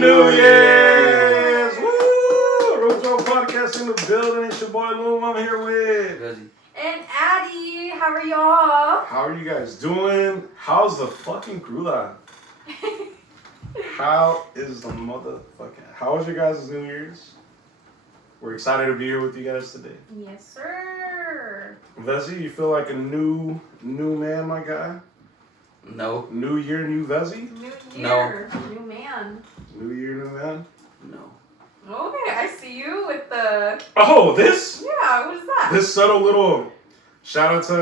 New Year's! Woo! Rojo Podcast in the building. It's your boy Lume. I'm here with Vezzy. And Adi, how are y'all? How are you guys doing? How's the fucking Collab? How is the motherfucking... How was your guys' New Year's? We're excited to be here with you guys today. Yes, sir. Vezzy, you feel like a new man, my guy? No. New year, new Vezzy? New year, new man. New year, new man? No. Okay, I see you with the... Oh, this? Yeah, what is that? This subtle little... Shout out to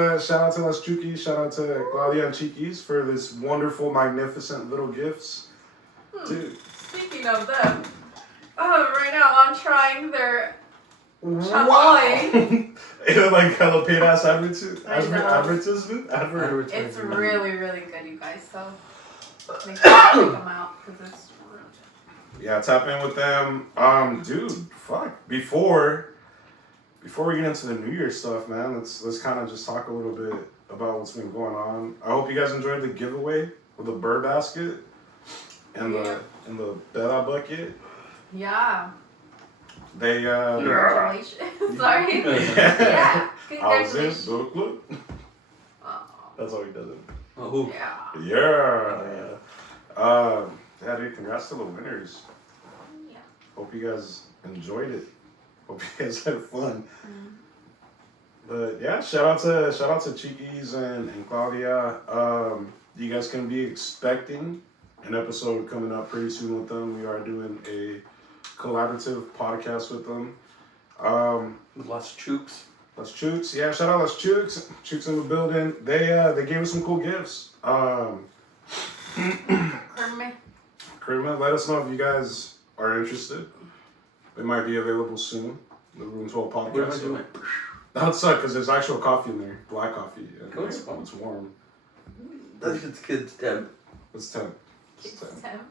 Las Chukis, shout out to Claudia and Chiquis for this wonderful, magnificent little gifts. Dude. Speaking of them, right now I'm trying their Wow. chamoy. It's like hella paid ass advertisement. It's really, really good, you guys. So make sure to check them out because it's real good. Yeah, tap in with them. Dude, fuck. Before we get into the New Year stuff, man, let's kind of just talk a little bit about what's been going on. I hope you guys enjoyed the giveaway with the bird basket and the Bella bucket. Yeah. They Congratulations. Sorry. Yeah. Yeah. I was in. Congratulations. Look. Oh, That's all he does. Oh, who? yeah. Yeah, dude, congrats to the winners. Yeah. Hope you guys enjoyed it. Hope you guys had fun. But yeah, shout out to Chiquis and Claudia. You guys can be expecting an episode coming up pretty soon with them. We are doing a collaborative podcast with them. Las Chooks. Las Chooks, yeah, shout out Las Chooks. Chooks in the building. They gave us some cool gifts. Kermit, let us know if you guys are interested. They might be available soon. The Room 12 podcast. What am I doing? That would suck because there's actual coffee in there, black coffee. And Cool. it's warm. That's just kids' temp. It's 10. Kids temp.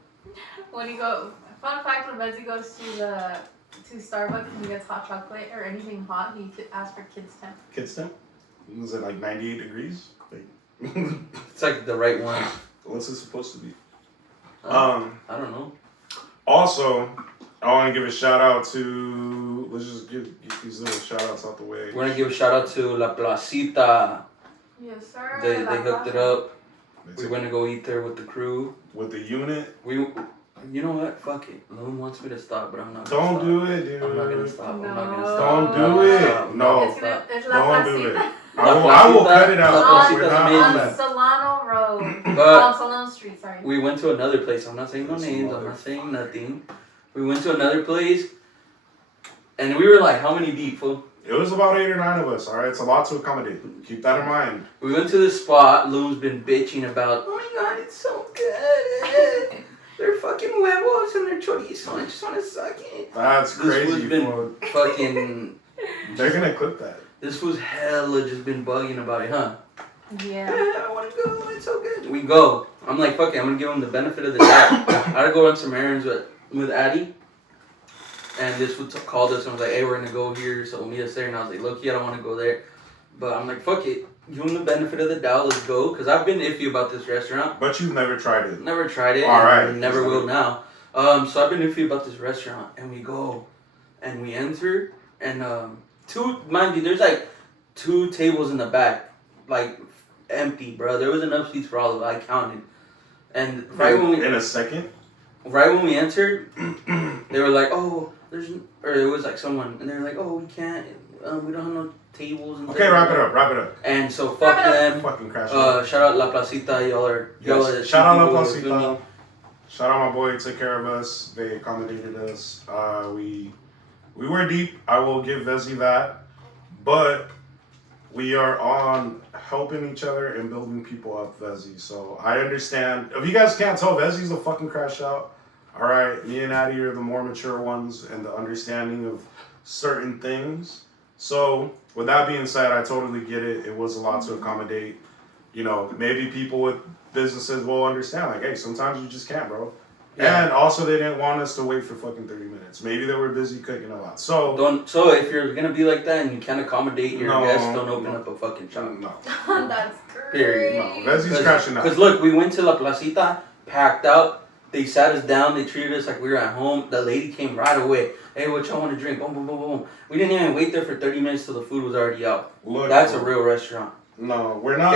When you go, fun fact: when Vezzy goes to Starbucks and he gets hot chocolate or anything hot, he asks for kids temp. Kids temp? Is it like 98 degrees? Like, It's like the right one. what's it supposed to be? I don't know. Also, I want to give a shout out to, let's just get these little shout outs out the way. We're gonna give a shout out to La Placita. Yes, sir. They hooked it up. They We went to go eat there with the crew. with the unit. You know what? Fuck it. Loon wants me to stop, but I'm not. Don't do it, dude. I'm not gonna stop. I'm not gonna No. stop. Don't do it. No. It's Don't do it. La I will cut it out. La We're Placita's not amazing. on that. Solano Road. But Solano Street, sorry. we went to another place. I'm not saying no names. I'm not saying nothing. We went to another place, and we were like, how many deep, fool? It was about 8 or 9 of us, alright? It's a lot to accommodate. Keep that in mind. We went to this spot. Loon's been bitching about. Oh my god, it's so good. They're fucking huevos and they're chorizo. I just want to suck it. That's This fool's crazy. been fool. fucking. They're gonna clip that. This fool's hella just been bugging about it, huh? Yeah. Yeah, I want to go. It's so good. We go. I'm like, fuck it. I'm gonna give him the benefit of the doubt. I had to go run some errands with Adi. And this fool called us and was like, hey, we're gonna go here, so we'll meet us there. And I was like, look, I don't want to go there. But I'm like, fuck it. Give him the benefit of the doubt. Let's go. Because I've been iffy about this restaurant. But you've never tried it. Never tried it. All right. And never will now. So I've been iffy about this restaurant. And we go. And we enter. And mind you, there's like 2 tables in the back. Like, empty, bro. There was enough seats for all of it. I counted. And In a second? Right when we entered, they were like, oh, or it was like someone, and they were like, oh, we can't, we don't have no tables. And Okay, wrap it up. And so fuck them. Fucking crash. Shout out La Placita, y'all are the Shout out La people who feel Placita. me. Shout out my boy, took care of us. They accommodated us. We were deep. I will give Vezzy that. But we are on helping each other and building people up, Vezzy. So I understand. If you guys can't tell, Vezzy's a fucking crash out. All right, me and Adi are the more mature ones and the understanding of certain things. So with that being said, I totally get it. It was a lot to accommodate. You know, maybe people with businesses will understand. Like, hey, sometimes you just can't, bro. Yeah. And also, they didn't want us to wait for fucking 30 minutes. Maybe they were busy cooking a lot. So if you're gonna be like that and you can't accommodate your guests, don't open up a fucking shop. No. That's great. Period. No, Vezzy's crashing out. Because look, we went to La Placita, packed out. They sat us down. They treated us like we were at home. The lady came right away. Hey, what y'all want to drink? Boom, boom, boom, boom. We didn't even wait there for 30 minutes till the food was already out. Look, That's a real restaurant. No, we're not.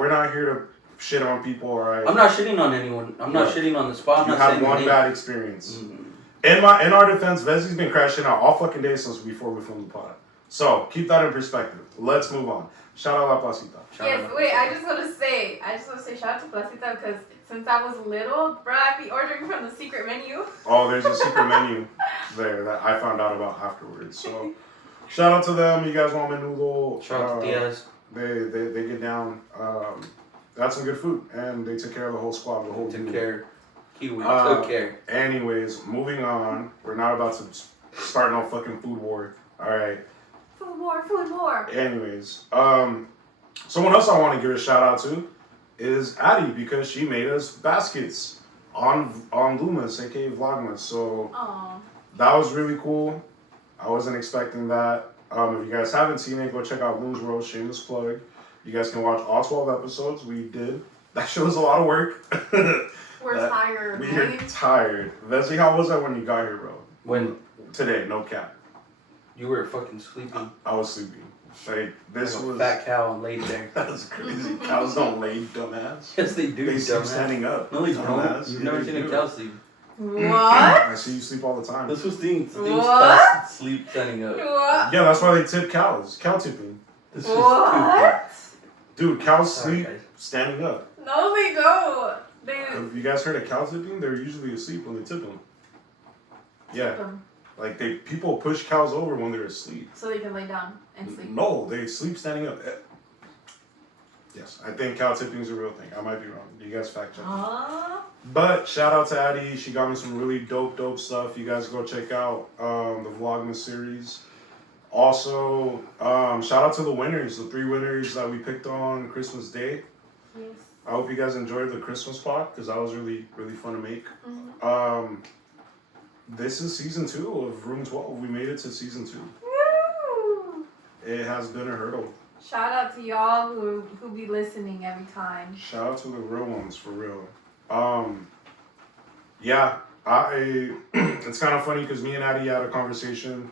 We're not here to shit on people. All right. I'm not shitting on anyone. I'm not shitting on the spot. You I'm not had one bad experience. Mm-hmm. In our defense, Vezzy's been crashing out all fucking day since before we filmed the pod. So keep that in perspective. Let's move on. Shout out La Placita. Yes, wait, I just want to say shout out to Placita because since I was little, bro, I'd be ordering from the secret menu. Oh, there's a secret menu there that I found out about afterwards. So shout out to them. You guys want menudo? Shout out to Diaz. They get down. That's some good food, and they took care of the whole squad, the whole took care. Kiwi took care. Anyways, moving on. We're not about to start no fucking food war. All right. Food war. Anyways, someone else I want to give a shout out to is Adi because she made us baskets on Lume, aka Vlogmas. So that was really cool. I wasn't expecting that. If you guys haven't seen it, go check out Lum's World, shameless plug. You guys can watch all 12 episodes. We did. That show was a lot of work. We're tired. We're tired. Vezzy, how was that when you got here, bro? When? Today, no cap. You were fucking sleeping. I was sleeping. Like, this like a was... fat cow and laid there. That's crazy. Cows don't lay, dumbass. Yes, they do, They sleep dumbass. standing up. No, they don't. Dumbass. You've never seen a cow sleep. What? I see you sleep all the time. This was things What? sleep standing up. What? Yeah, that's why they tip cows. Cow tipping. This was What? Dude, cows Sorry, sleep guys. standing up. No, they don't. They Have you guys heard of cow tipping? They're usually asleep when they tip them. Yeah. Like, people push cows over when they're asleep. So they can lay down and sleep. No, they sleep standing up. Yes, I think cow tipping is a real thing. I might be wrong. You guys fact check. But shout out to Adi. She got me some really dope stuff. You guys go check out the Vlogmas series. Also, shout out to the winners, the 3 winners that we picked on Christmas Day. Yes. I hope you guys enjoyed the Christmas pot because that was really fun to make. Mm-hmm. This is season 2 of Room 12. We made it to season 2. Woo! It has been a hurdle. Shout out to y'all who be listening every time. Shout out to the real ones, for real. Yeah, it's kind of funny because me and Adi had a conversation.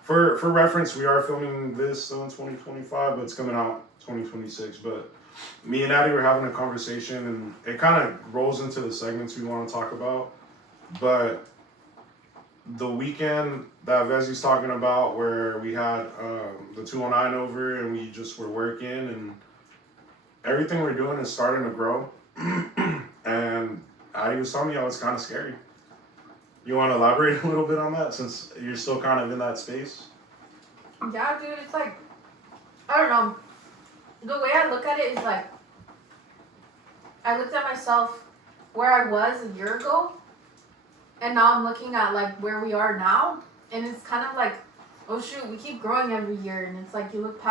For reference, we are filming this still in 2025, but it's coming out 2026. But me and Adi were having a conversation, and it kind of rolls into the segments we want to talk about. But the weekend that Vezzy's talking about, where we had the 209 over, and we just were working, and everything we're doing is starting to grow. And Adi was telling me how it's kind of scary. You want to elaborate a little bit on that, since you're still kind of in that space? Yeah, dude, it's like, I don't know. The way I look at it is like, I looked at myself where I was a year ago, and now I'm looking at like where we are now, and it's kind of like, oh shoot, we keep growing every year, and it's like you look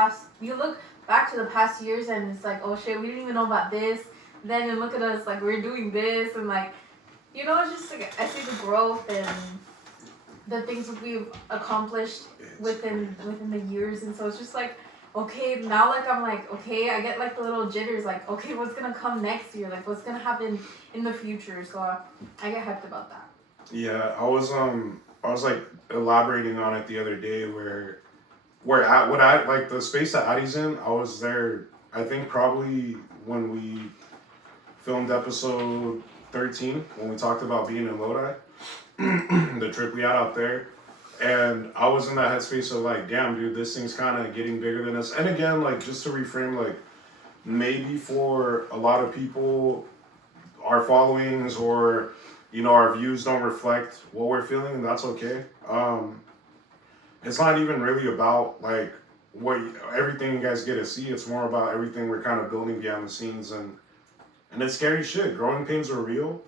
back to the past years, and it's like, oh shit, we didn't even know about this. Then you look at us like we're doing this, and like, you know, it's just like I see the growth and the things that we've accomplished within the years, and so it's just like, okay, now like I'm like, okay, I get like the little jitters, like, okay, what's gonna come next year, like what's gonna happen in the future, so I get hyped about that. Yeah, I was like elaborating on it the other day where like the space that Adi's in, I was there, I think probably when we filmed episode 13, when we talked about being in Lodi, the trip we had out there. And I was in that headspace of like, damn, dude, this thing's kind of getting bigger than us. And again, like, just to reframe, like, maybe for a lot of people, our followings or, you know, our views don't reflect what we're feeling, and that's okay. It's not even really about, like, everything you guys get to see. It's more about everything we're kind of building behind the scenes. And it's scary shit. Growing pains are real.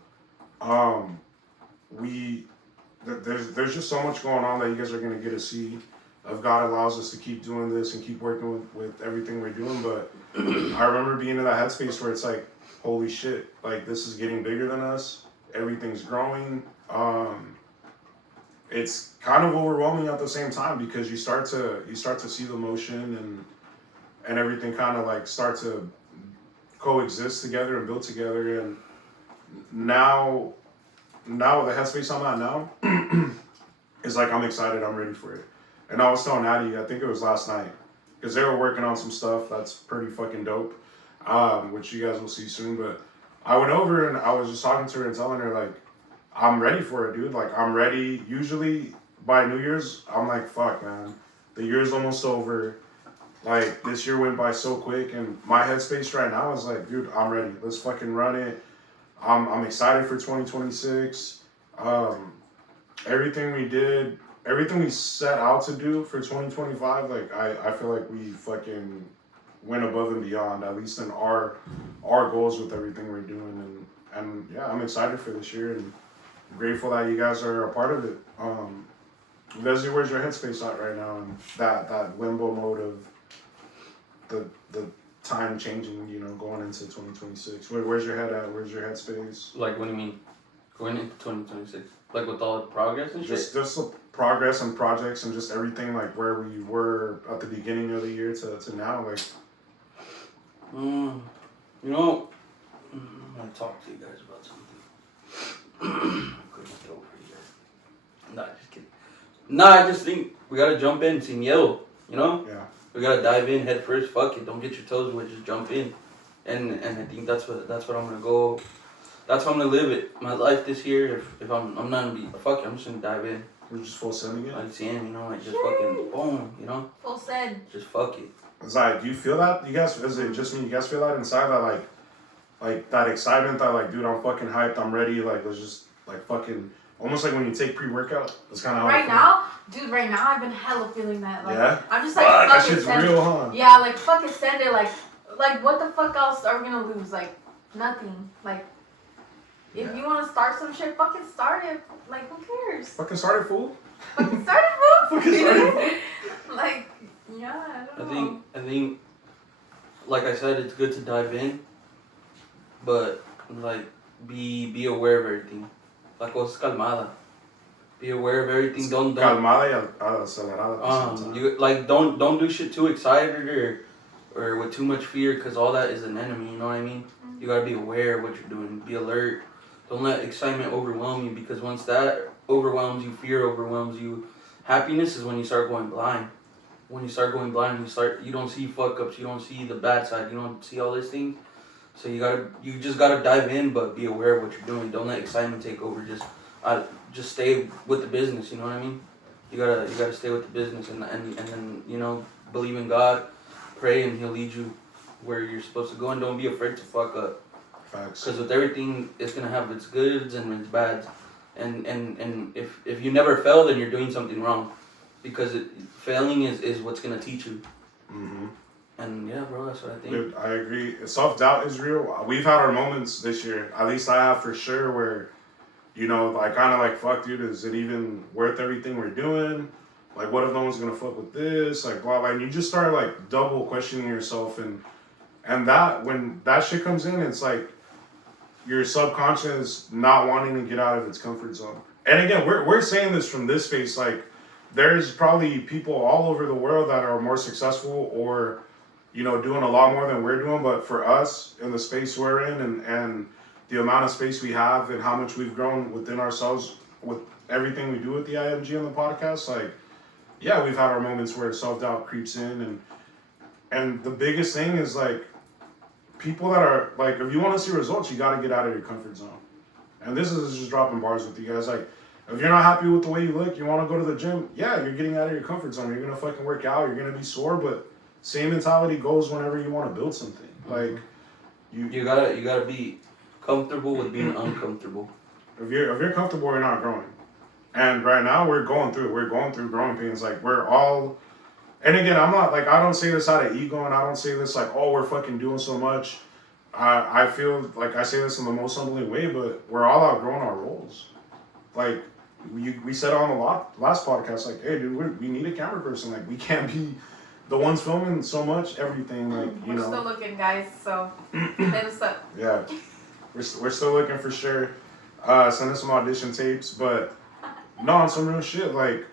There's just so much going on that you guys are going to get to see. If God allows us to keep doing this and keep working with everything we're doing. But I remember being in that headspace where it's like, holy shit, like this is getting bigger than us. Everything's growing. It's kind of overwhelming at the same time because you start to see the motion and everything kind of like start to coexist together and build together. And now now the headspace I'm at now is like I'm excited, I'm ready for it. And I was telling Adi, I think it was last night, because they were working on some stuff that's pretty fucking dope, which you guys will see soon. But I went over and I was just talking to her and telling her like, I'm ready for it, dude. Like I'm ready. Usually by New Year's, I'm like, fuck, man, the year's almost over. Like this year went by so quick, and my headspace right now is like, dude, I'm ready. Let's fucking run it. I'm excited for 2026. Everything we did, everything we set out to do for 2025, like I feel like we fucking went above and beyond, at least in our goals with everything we're doing, and yeah, I'm excited for this year and grateful that you guys are a part of it. Vezzy, where's your headspace at right now, and that limbo mode of the time changing, you know, going into 2026? Where's your head at? Where's your headspace? Like, what do you mean? Going into 2026? Like, with all the progress and shit? Just the progress and projects and just everything, like where we were at the beginning of the year to now, like. You know, I'm gonna talk to you guys about something. Quick throw for you guys. Nah, just kidding. Nah, I just think we gotta jump in, sin miedo, you know? Yeah. We gotta dive in head first. Fuck it, don't get your toes wet. Just jump in, and I think that's what I'm gonna go. That's how I'm gonna live it. My life this year. If I'm not gonna be fuck it, I'm just gonna dive in. We're just full sending it. Like seeing, you know, like just fucking boom, you know. Full send. Just fuck it. It's like, do you feel that? You guys, is it just me? You guys feel that inside, that like that excitement, that like, dude, I'm fucking hyped. I'm ready. Like, let's just like fucking. Almost like when you take pre-workout. That's kind of how. Right now, dude. Right now, I've been hella feeling that. Like, yeah. I'm just like, Fuck, fuck that it, shit's send real, it. huh? Yeah, like fucking send it. Like what the fuck else are we gonna lose? Like nothing. Like if you want to start some shit, fucking start it. Like who cares? Fucking started, fool. Fucking start it, fool. Fucking started, fool. Like yeah, I don't know. I think, like I said, it's good to dive in, but like be aware of everything. La cosa calmada. Be aware of everything. Don't Calmada y acelerada. you like don't do shit too excited or with too much fear, because all that is an enemy. You know what I mean? Mm-hmm. You gotta be aware of what you're doing. Be alert. Don't let excitement overwhelm you, because once that overwhelms you, fear overwhelms you. Happiness is when you start going blind. When you start going blind, you don't see fuck ups. You don't see the bad side. You don't see all these things. So you just gotta dive in, but be aware of what you're doing. Don't let excitement take over. Just stay with the business. You know what I mean? You gotta stay with the business, and then, you know, believe in God, pray, and He'll lead you where you're supposed to go. And don't be afraid to fuck up. Facts. Because with everything, it's gonna have its goods and its bads. And if you never fail, then you're doing something wrong. Because failing is what's gonna teach you. Mm-hmm. And yeah, bro, that's what I think. Dude, I agree. Self-doubt is real. We've had our moments this year. At least I have for sure, where, you know, I kind of like, fuck, dude, is it even worth everything we're doing? Like, what if no one's gonna fuck with this? Like, blah, blah. And you just start like double questioning yourself, and that, when that shit comes in, it's like your subconscious not wanting to get out of its comfort zone. And again, we're saying this from this space, like, there's probably people all over the world that are more successful or, you know, doing a lot more than we're doing. But for us, in the space we're in, and the amount of space we have and how much we've grown within ourselves with everything we do with the IMG and the podcast, like, yeah, we've had our moments where self-doubt creeps in. And the biggest thing is, like, people that are, like, if you want to see results, you got to get out of your comfort zone. And this is just dropping bars with you guys. Like, if you're not happy with the way you look, you want to go to the gym, yeah, you're getting out of your comfort zone. You're going to fucking work out. You're going to be sore, but same mentality goes whenever you want to build something. Like, you gotta be comfortable with being uncomfortable. If you're comfortable, you're not growing. And right now, we're going through growing pains. Like, we're all, and again, I'm not, like, I don't say this out of ego, and I don't say this like, oh, we're fucking doing so much. I feel like I say this in the most humbling way, but we're all outgrowing our roles. Like, we said on the last podcast, like, hey, dude, we need a camera person. Like, we can't be the ones filming so much, everything. Like, you know. We're still looking, guys, so hit us up. Yeah, we're still looking for sure. Send us some audition tapes, but no, on some real shit. Like,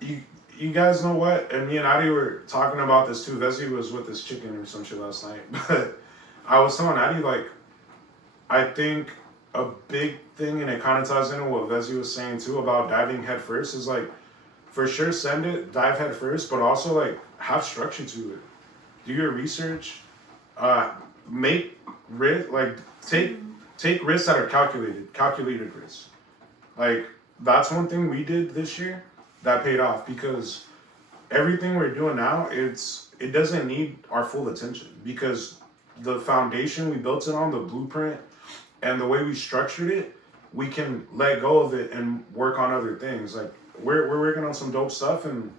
you guys know what? And me and Adi were talking about this too. Vezzy was with his chicken or some shit last night, but I was telling Adi, like, I think a big thing, and it kind of ties into what Vezzy was saying too about diving head first, is like, for sure, send it, dive head first, but also like have structure to it. Do your research. Make risk, like take risks that are calculated risks. Like that's one thing we did this year that paid off, because everything we're doing now, it doesn't need our full attention, because the foundation we built it on, the blueprint, and the way we structured it, we can let go of it and work on other things. Like we're working on some dope stuff, and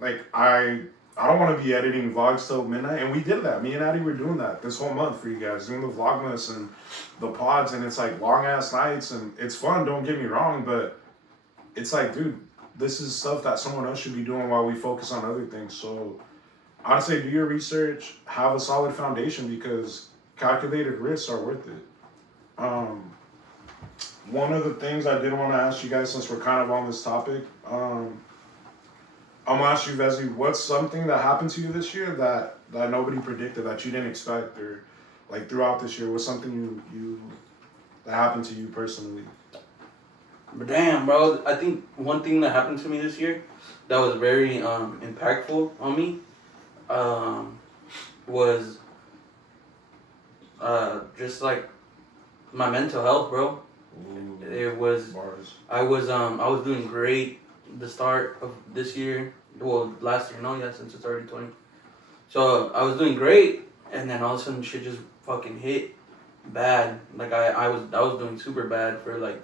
like I don't want to be editing vlogs till midnight, and we did that. Me and Adi were doing that this whole month for you guys, doing the vlogmas and the pods, and it's like long ass nights, and it's fun. Don't get me wrong, but it's like, dude, this is stuff that someone else should be doing while we focus on other things. So I'd say do your research, have a solid foundation, because calculated risks are worth it. One of the things I did want to ask you guys, since we're kind of on this topic, I'm gonna ask you, Vezzy, what's something that happened to you this year that nobody predicted, that you didn't expect, or like throughout this year? What's something you that happened to you personally? But damn, bro, I think one thing that happened to me this year that was very impactful on me was just like my mental health, bro. Ooh, It was bars. I was doing great the start of this year. Well, last year, no, yeah, since it's already 20. So I was doing great, and then all of a sudden shit just fucking hit bad. Like I was doing super bad for like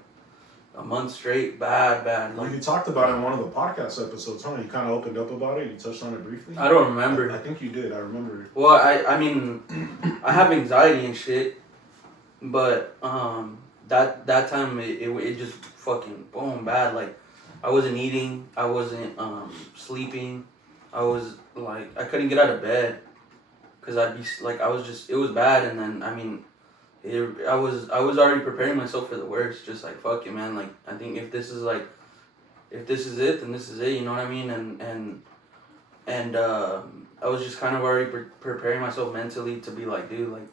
a month straight, bad. Well, Like, you talked about it in one of the podcast episodes, huh? You kind of opened up about it. You touched on it briefly. I don't remember. I think you did. I remember. Well, I mean, I have anxiety and shit, but that time it just fucking boom bad. Like I wasn't eating, I wasn't sleeping, I was like I couldn't get out of bed, cause I'd be like it was bad, and then I mean, I was already preparing myself for the worst, just like fuck it, man. Like I think if this is it, then this is it. You know what I mean? And I was just kind of already preparing myself mentally to be like, dude, like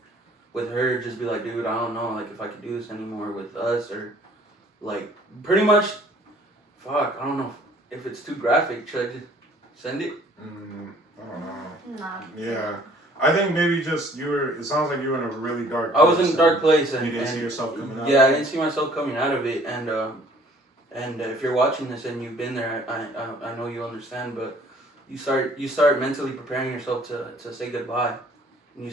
with her, just be like, dude, I don't know, like if I could do this anymore with us, or like pretty much, fuck, I don't know if it's too graphic. Should I just send it? I don't know. Nah. Yeah. I think maybe just it sounds like you were in a really dark place. I was in a dark place, and you didn't see yourself coming out. Yeah, I didn't see myself coming out of it, and if you're watching this and you've been there, I know you understand, but you start mentally preparing yourself to say goodbye, and you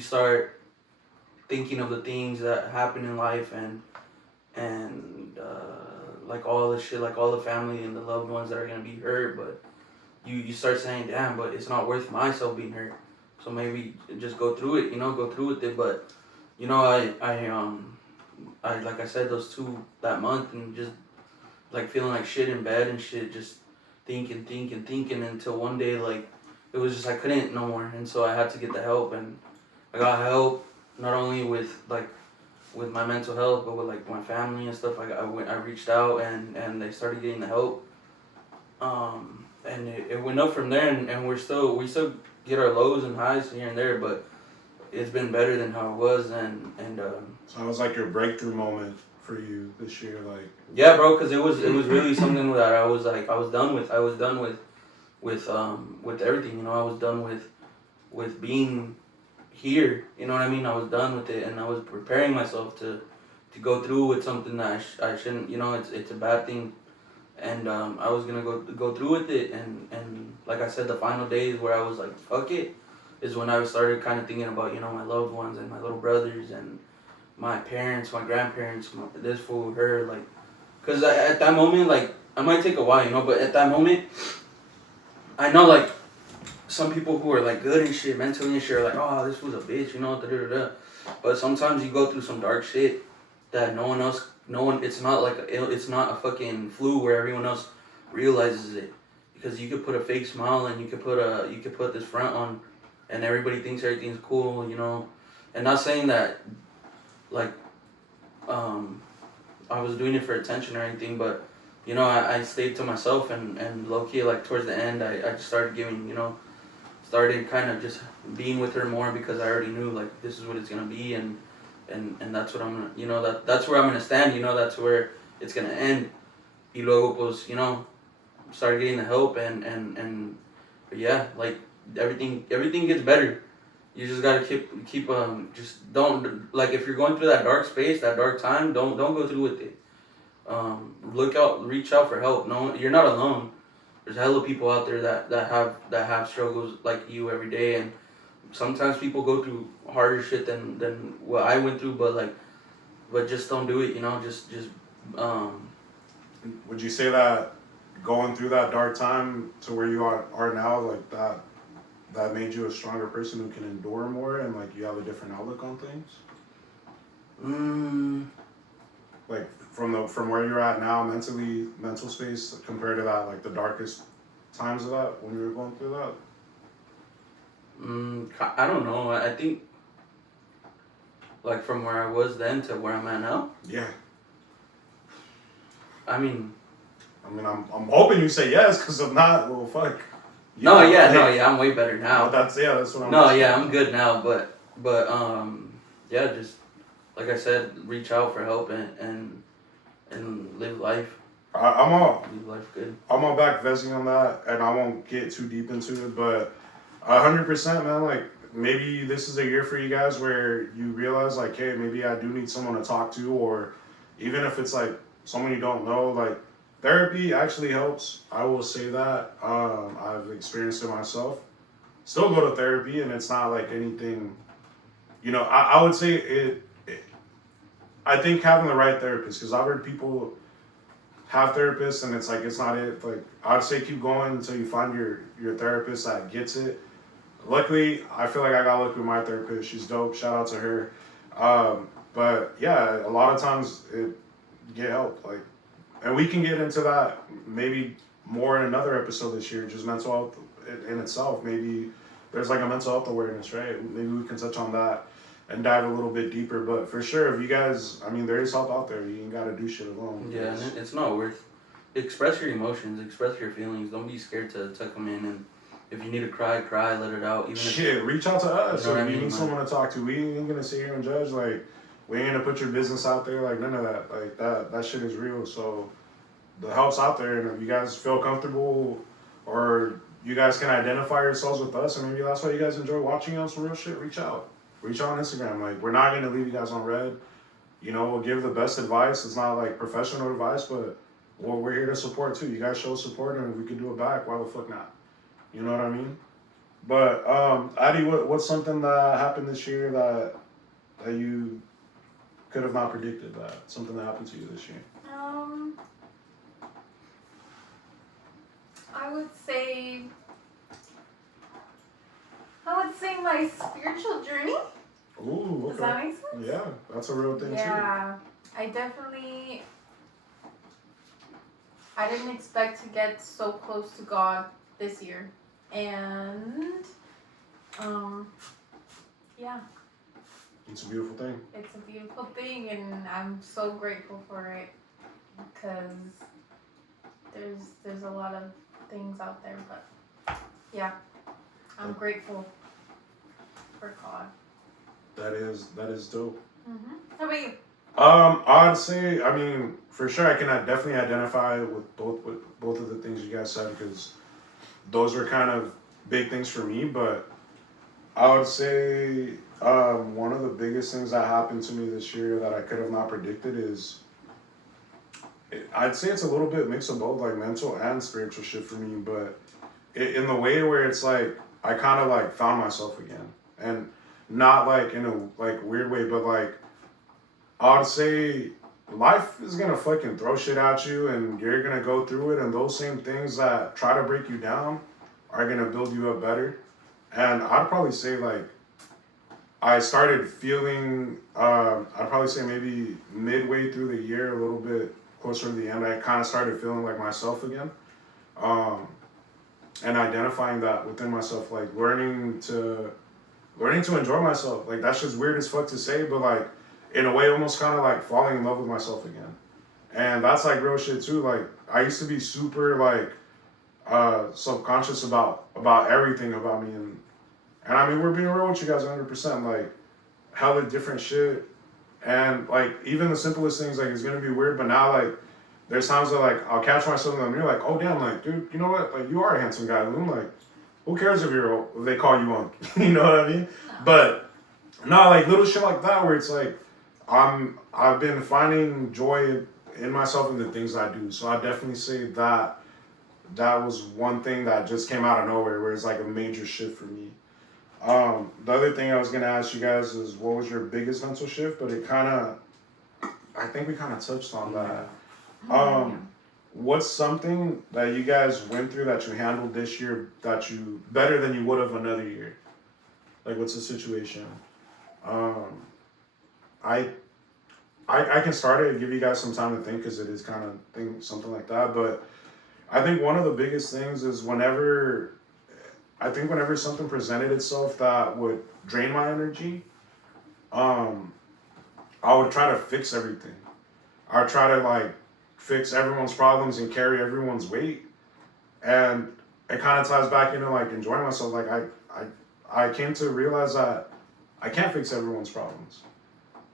start thinking of the things that happen in life, and like all the shit, like all the family and the loved ones that are gonna be hurt, but you start saying, damn, but it's not worth myself being hurt, so maybe just go through it, go through with it. But I like I said, that month, and just like feeling like shit in bed and shit, just thinking until one day, like it was just I couldn't no more, and so I had to get the help, and I got help, not only with my mental health, but with like my family and stuff. I reached out, and they started getting the help, and it went up from there, and we still get our lows and highs here and there, but it's been better than how it was, and So it was like your breakthrough moment for you this year, like. yeah, bro, because it was really something that I was done with. I was done with everything, I was done with being here, you know what I mean? I was done with it, and I was preparing myself to go through with something that I shouldn't, it's a bad thing, and I was gonna go through with it, and like I said, the final days where I was like, fuck it, is when I started kind of thinking about, my loved ones and my little brothers and my parents, my grandparents, this fool, her, like, because at that moment, like, I might take a while, but at that moment, I know, like, some people who are, like, good and shit, mentally and shit, are like, oh, this was a bitch, da-da-da-da. But sometimes you go through some dark shit that it's not a fucking flu where everyone else realizes it. Because you could put a fake smile, and you could put this front on, and everybody thinks everything's cool, and not saying that, like, I was doing it for attention or anything, but, I stayed to myself, and low-key, like, towards the end, I just started giving, started kind of just being with her more, because I already knew, like, this is what it's gonna be, and and that's what I'm gonna, you know, that's where I'm gonna stand, you know, that's where it's gonna end. Y luego, pues, you know, start getting the help but yeah, like everything gets better. You just gotta keep just don't, like, if you're going through that dark space, that dark time, don't go through with it. Reach out for help. No, you're not alone. There's hella people out there that have struggles like you every day, and sometimes people go through harder shit than what I went through, but just don't do it, you know, just um Would you say that going through that dark time to where you are now, like that made you a stronger person who can endure more and like you have a different outlook on things? mm, Like from where you're at now, mental space compared to that, like the darkest times of that when you were going through that? I don't know. I think, like, from where I was then to where I'm at now. Yeah. I mean, I'm hoping you say yes, because if not, well, fuck. I'm way better now. That's what I'm. No, yeah, I'm good now, but yeah, just like I said, reach out for help and live life. I'm all. Live life good. I'm all back Vezzy on that, and I won't get too deep into it, but 100%, man. Like maybe this is a year for you guys where you realize, like, hey, maybe I do need someone to talk to, or even if it's like someone you don't know, like therapy actually helps. I will say that. I've experienced it myself. Still go to therapy, and it's not like anything. You know, I would say it. I think having the right therapist, because I've heard people have therapists and it's like it's not it. Like I'd say keep going until you find your therapist that gets it. Luckily, I feel like I got lucky with my therapist. She's dope. Shout out to her. But yeah, a lot of times it get help. Like, and we can get into that maybe more in another episode this year. Just mental health in itself. Maybe there's like a mental health awareness, right? Maybe we can touch on that and dive a little bit deeper. But for sure, if you guys, I mean, there is help out there. You ain't gotta do shit alone. Yeah, and it's not worth. Express your emotions. Express your feelings. Don't be scared to come in, and if you need to cry, let it out. Even shit, reach out to us. You know If you need someone to talk to, we ain't gonna sit here and judge. Like, we ain't gonna put your business out there. Like, none of that. Like, that shit is real. So, the help's out there, and if you guys feel comfortable, or you guys can identify yourselves with us, and maybe that's why you guys enjoy watching us. Real shit. Reach out. Reach out on Instagram. Like, we're not gonna leave you guys on red. You know, we'll give the best advice. It's not like professional advice, but we're here to support too. You guys show support, and if we can do it back, why the fuck not? You know what I mean? But Adi, what's something that happened this year that you could have not predicted, that something that happened to you this year? I would say my spiritual journey. Ooh, okay. Does that make sense? Yeah, that's a real thing too. Yeah, I didn't expect to get so close to God this year, and yeah, It's a beautiful thing. it's a beautiful thing, and I'm so grateful for it because there's a lot of things out there, but yeah, I'm grateful for God. That is dope. How about you? I'd say, I mean, for sure, I can definitely identify with both of the things you guys said, because those were kind of big things for me. But I would say one of the biggest things that happened to me this year that I could have not predicted is, I'd say it's a little bit mix of both, like mental and spiritual shit for me. But in the way where it's like I kind of like found myself again, and not like in a like weird way, but like I would say life is gonna fucking throw shit at you, and you're gonna go through it, and those same things that try to break you down are gonna build you up better. And I'd probably say like I started feeling I'd probably say maybe midway through the year, a little bit closer to the end, I kind of started feeling like myself again, and identifying that within myself, like learning to enjoy myself. Like that's just weird as fuck to say, but like in a way almost kind of like falling in love with myself again. And that's like real shit too. Like I used to be super like subconscious about everything about me, and I mean we're being real with you guys 100%. Like hella different shit And like even the simplest things, like it's gonna be weird, but now like there's times that like I'll catch myself in the mirror like, oh damn, like dude, you know what? Like you are a handsome guy, Lume. Like who cares if they call you on? You know what I mean? But no, like little shit like that where it's like I've been finding joy in myself and the things I do. So I definitely say that was one thing that just came out of nowhere where it's like a major shift for me. The other thing I was gonna ask you guys is what was your biggest mental shift, but it kind of, I think we kind of touched on that. What's something that you guys went through that you handled this year that you better than you would have another year? Like, what's the situation? Um, I, I can start it and give you guys some time to think because it is kind of something like that. But I think one of the biggest things is whenever something presented itself that would drain my energy, I would try to fix everything. I would try to like fix everyone's problems and carry everyone's weight. And it kind of ties back into like enjoying myself. Like I came to realize that I can't fix everyone's problems.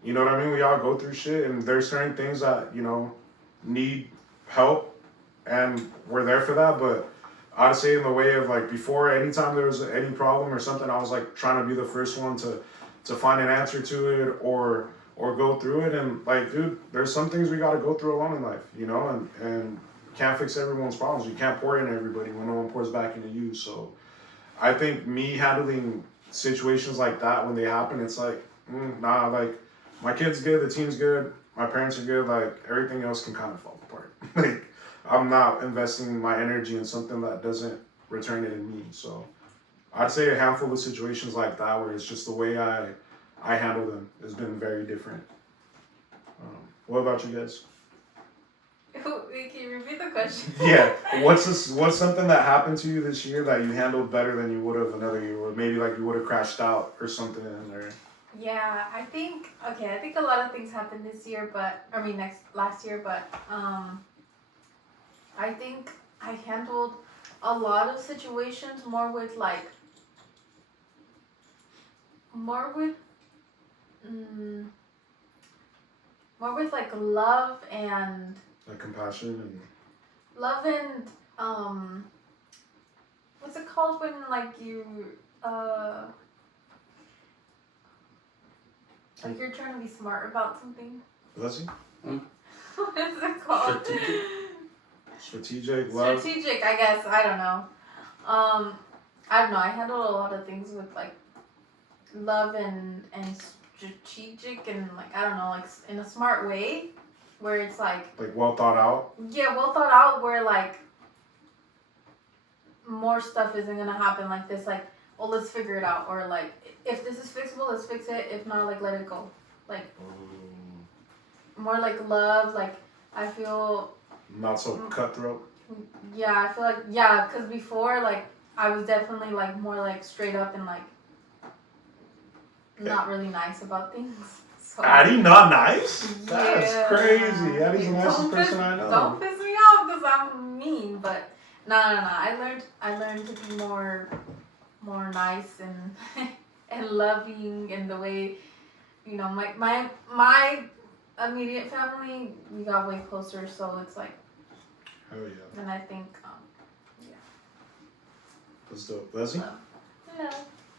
You know what I mean? We all go through shit, and there's certain things that need help, and we're there for that. But I'd say in the way of like before, anytime there was any problem or something, I was like trying to be the first one to find an answer to it or go through it. And like, dude, there's some things we got to go through alone in life, and can't fix everyone's problems. You can't pour into everybody when no one pours back into you. So I think me handling situations like that when they happen, it's like, nah, like my kid's good, the team's good, my parents are good, like everything else can kind of fall apart. Like I'm not investing my energy in something that doesn't return it in me. So I'd say a handful of situations like that where it's just the way I handle them has been very different. What about you guys? Can you repeat the question? Yeah. What's something that happened to you this year that you handled better than you would have another year, or maybe like you would have crashed out or something, or Yeah, I think a lot of things happened this year, but last year, but I think I handled a lot of situations more with like love and like compassion what's it called when like you like you're trying to be smart about something. Vezzy? What is it called? Strategic love. Strategic, I guess. I don't know. I don't know. I handle a lot of things with like love and strategic and like I don't know, like in a smart way, where it's like well thought out. Yeah, well thought out. Where like more stuff isn't gonna happen like this. Like, well, let's figure it out, or like if this is fixable, let's fix it. If not, like let it go. Like more like love. Like I feel. Not so cutthroat. Yeah, I feel like because before like I was definitely like more like straight up and like not really nice about things. So, Adi not nice? Yeah. That's crazy. Adi's the nicest person I know. Don't piss me off because I'm mean, but no. I learned to be more nice and and loving in the way, my immediate family, we got way closer, so it's like. Hell yeah. And I think, yeah. That's dope. Vezzy? Yeah.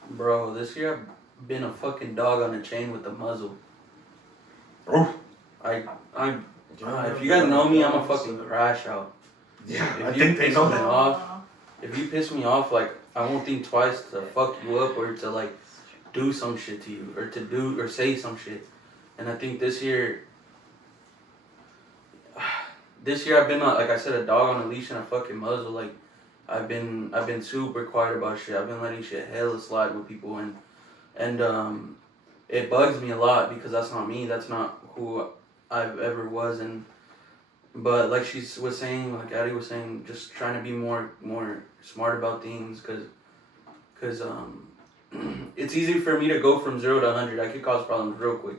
Bro, this year I've been a fucking dog on a chain with a muzzle. Oh. If you guys know me, I'm a fucking crash out. Yeah, I think they know that. If you piss me off, like, I won't think twice to fuck you up or to, like, do some shit to you or to do or say some shit. And I think this year I've been, like I said, a dog on a leash and a fucking muzzle. Like, I've been super quiet about shit. I've been letting shit hella slide with people, and it bugs me a lot because that's not me. That's not who I've ever was. But like she was saying, like Adi was saying, just trying to be more smart about things, cause it's easy for me to go from 0 to 100. I could cause problems real quick.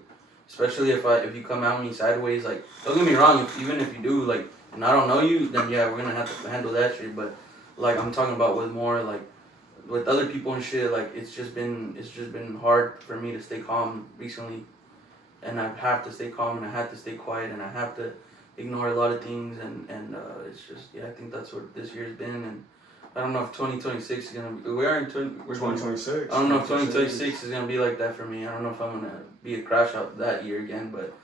Especially if you come at me sideways, like, don't get me wrong, even if you do, like, and I don't know you, then yeah, we're gonna have to handle that shit. But like I'm talking about with more like with other people and shit, like it's just been hard for me to stay calm recently. and I have to stay calm, and I have to stay quiet, and I have to ignore a lot of things, and it's just, yeah, I think that's what this year's been, and I don't know if 2026 is gonna be. We're 2026. I don't know if 2026 is gonna be like that for me. I don't know if I'm gonna be a crash out that year again, but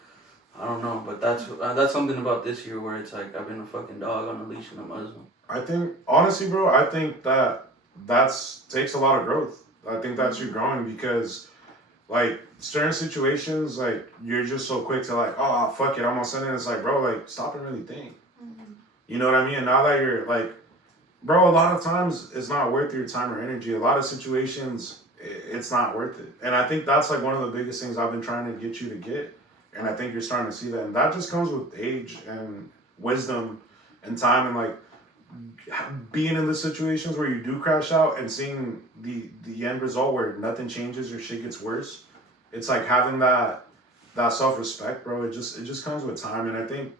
I don't know. But that's something about this year where it's like I've been a fucking dog on a leash and a Muslim. I think, honestly, bro, I think that's takes a lot of growth. I think that's you growing because, like, certain situations, like, you're just so quick to, like, oh, fuck it, I'm gonna send it. It's like, bro, like, stop and really think. You know what I mean? And now that you're, like, bro, a lot of times it's not worth your time or energy. A lot of situations, it's not worth it. And I think that's, like, one of the biggest things I've been trying to get you to get. And I think you're starting to see that. And that just comes with age and wisdom and time and, like, being in the situations where you do crash out and seeing the end result where nothing changes or shit gets worse. It's like having that self-respect, bro. It just comes with time, and I think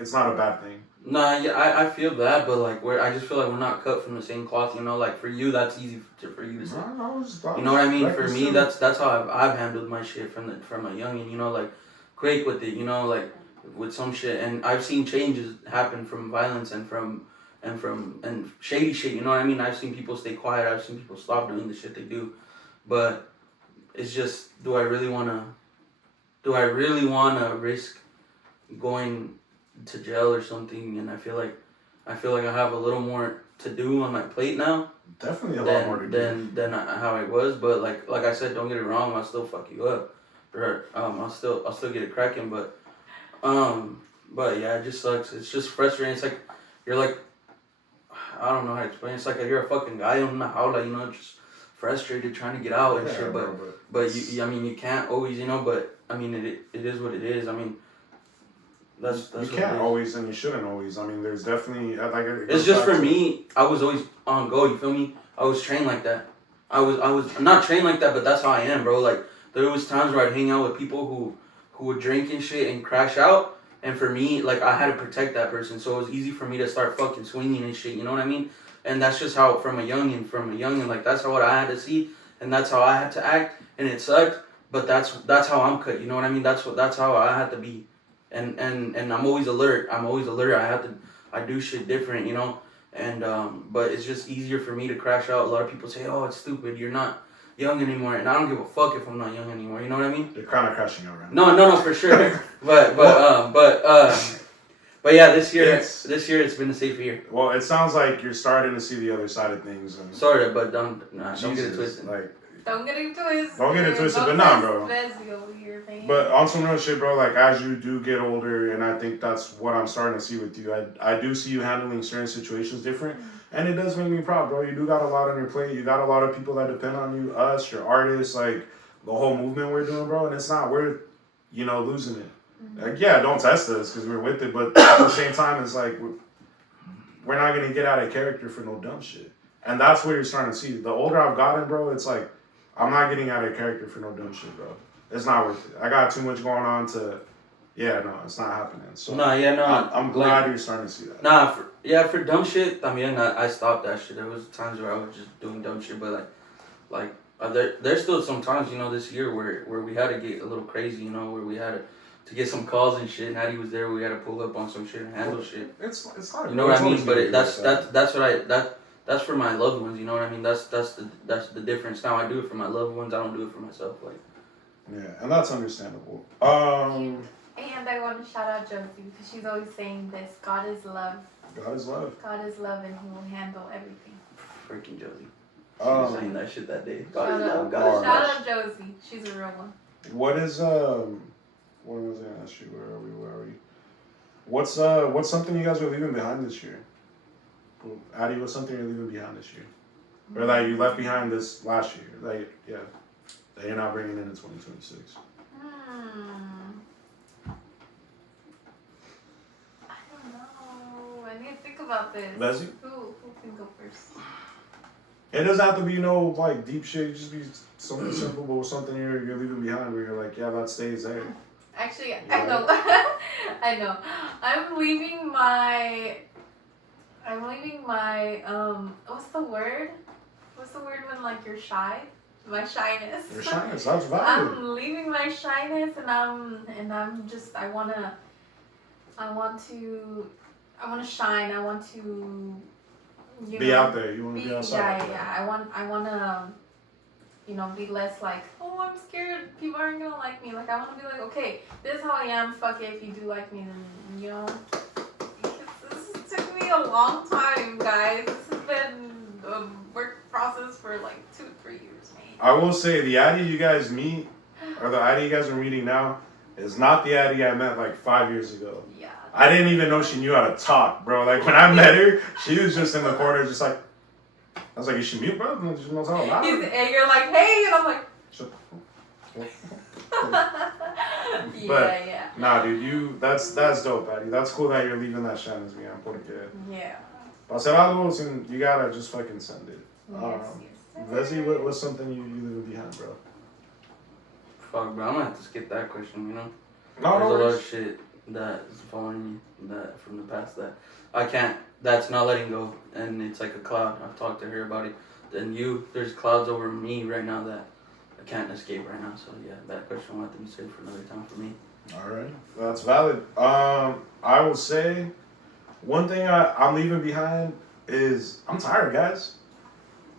it's not a bad thing. Nah, yeah, I feel that, but like I just feel like we're not cut from the same cloth, you know. Like for you, that's easy for you to say. You know what I mean? For me, that's how I've handled my shit from a youngin', you know, like quick with it, you know, like with some shit, and I've seen changes happen from violence and from shady shit. You know what I mean? I've seen people stay quiet. I've seen people stop doing the shit they do, but it's just, do I really wanna risk going to jail or something? And I feel like I have a little more to do on my plate now. Definitely a lot more to do than how it was. But like I said, don't get it wrong. I'll still fuck you up, or I'll still get it cracking. But yeah, it just sucks. It's just frustrating. It's like you're like, I don't know how to explain. It's like you're a fucking guy on the house, you know, just frustrated trying to get out and shit. But you, I mean, you can't always, you know. But I mean, it is what it is. I mean, that's you can't always, and you shouldn't always. I mean, there's definitely like it's just for me. I was always on go. You feel me? I was trained like that. I was not trained like that, but that's how I am, bro. Like there was times where I'd hang out with people who would drink and shit and crash out. And for me, like, I had to protect that person, so it was easy for me to start fucking swinging and shit, you know what I mean? And that's just how, from a youngin', like, that's what I had to see, and that's how I had to act, and it sucked, but that's how I'm cut, you know what I mean? That's how I had to be, and I'm always alert, I do shit different, you know? And, but it's just easier for me to crash out. A lot of people say, oh, it's stupid, you're not young anymore, and I don't give a fuck if I'm not young anymore, you know what I mean? You're kind of crashing out right now. No, for sure. but yeah, this year it's been a safe year. Well, it sounds like you're starting to see the other side of things. And sorry, but don't get it twisted. Like, don't get it twisted. Don't get it twisted, but nah, bro. Vezzy over here, man. But on some real shit, bro, like, as you do get older, and I think that's what I'm starting to see with you, I do see you handling certain situations different. And it does make me proud, bro. You do got a lot on your plate. You got a lot of people that depend on you, us, your artists, like, the whole movement we're doing, bro. And it's not worth, you know, losing it. Like, yeah, don't test us because we're with it. But at the same time, it's like, we're not going to get out of character for no dumb shit. And that's what you're starting to see. The older I've gotten, bro, it's like, I'm not getting out of character for no dumb shit, bro. It's not worth it. I got too much going on to... Yeah, no, it's not happening. So I'm glad you're starting to see that. For dumb shit, I mean, I stopped that shit. There was times where I was just doing dumb shit, but there's still some times, you know, this year where we had to get a little crazy, you know, where we had to get some calls and shit. And Adi was there. We had to pull up on some shit and handle shit. It's not. You know what I mean? But that's for my loved ones. You know what I mean? That's the difference. Now I do it for my loved ones. I don't do it for myself. Like. Yeah, and that's understandable. And I want to shout out Josie because she's always saying this: God is love. God is love. God is love, and He will handle everything. Freaking Josie. She was saying that shit that day. God is love. Shout out Josie. She's a real one. What is What was I gonna ask you? Where are we? What's something you guys are leaving behind this year? Adi, what's something you're leaving behind this year, or that you left behind this last year? Like, yeah, that you're not bringing into 2026. I need to think about this. Vezzy? Who can go first? It doesn't have to be no like deep shit. Just be something simple, but something you're leaving behind where you're like, yeah, that stays there. Actually, I know. I know. I'm leaving my. What's the word? What's the word when like you're shy? my shyness. Your shyness, that's valid. I'm leaving my shyness, and I'm just I want to shine. I want to Be out there. You want to be outside. Yeah. I want to be less like, oh, I'm scared people aren't gonna like me. Like I want to be like, okay, this is how I am. Fuck it. If you do like me, then this took me a long time, guys. This has been a work process for like 2-3 years, man. I will say the Adi you guys meet, or the Adi you guys are meeting now, is not the Adi I met like 5 years ago. Yeah. I didn't even know she knew how to talk, bro. Like when I met her, she was just in the corner, just like. I was like, is she mute, bro? She knows how loud. And you're like, hey, and I'm like. Yeah. Nah, dude, that's dope, Adi. That's cool that you're leaving that shine as me. I'm pretty good. Yeah. Hacer algo, and you gotta just fucking send it. Yes. Vezzy, what's something you leave behind, bro? Fuck, bro. I'm gonna have to skip that question. No, there's a lot worries. of shit that is following me that from the past that I can't. That's not letting go, and it's like a cloud. I've talked to her about it. And there's clouds over me right now that I can't escape right now. So yeah, that question will have to be saved for another time for me. All right, that's valid. I will say one thing I'm leaving behind is I'm tired, guys.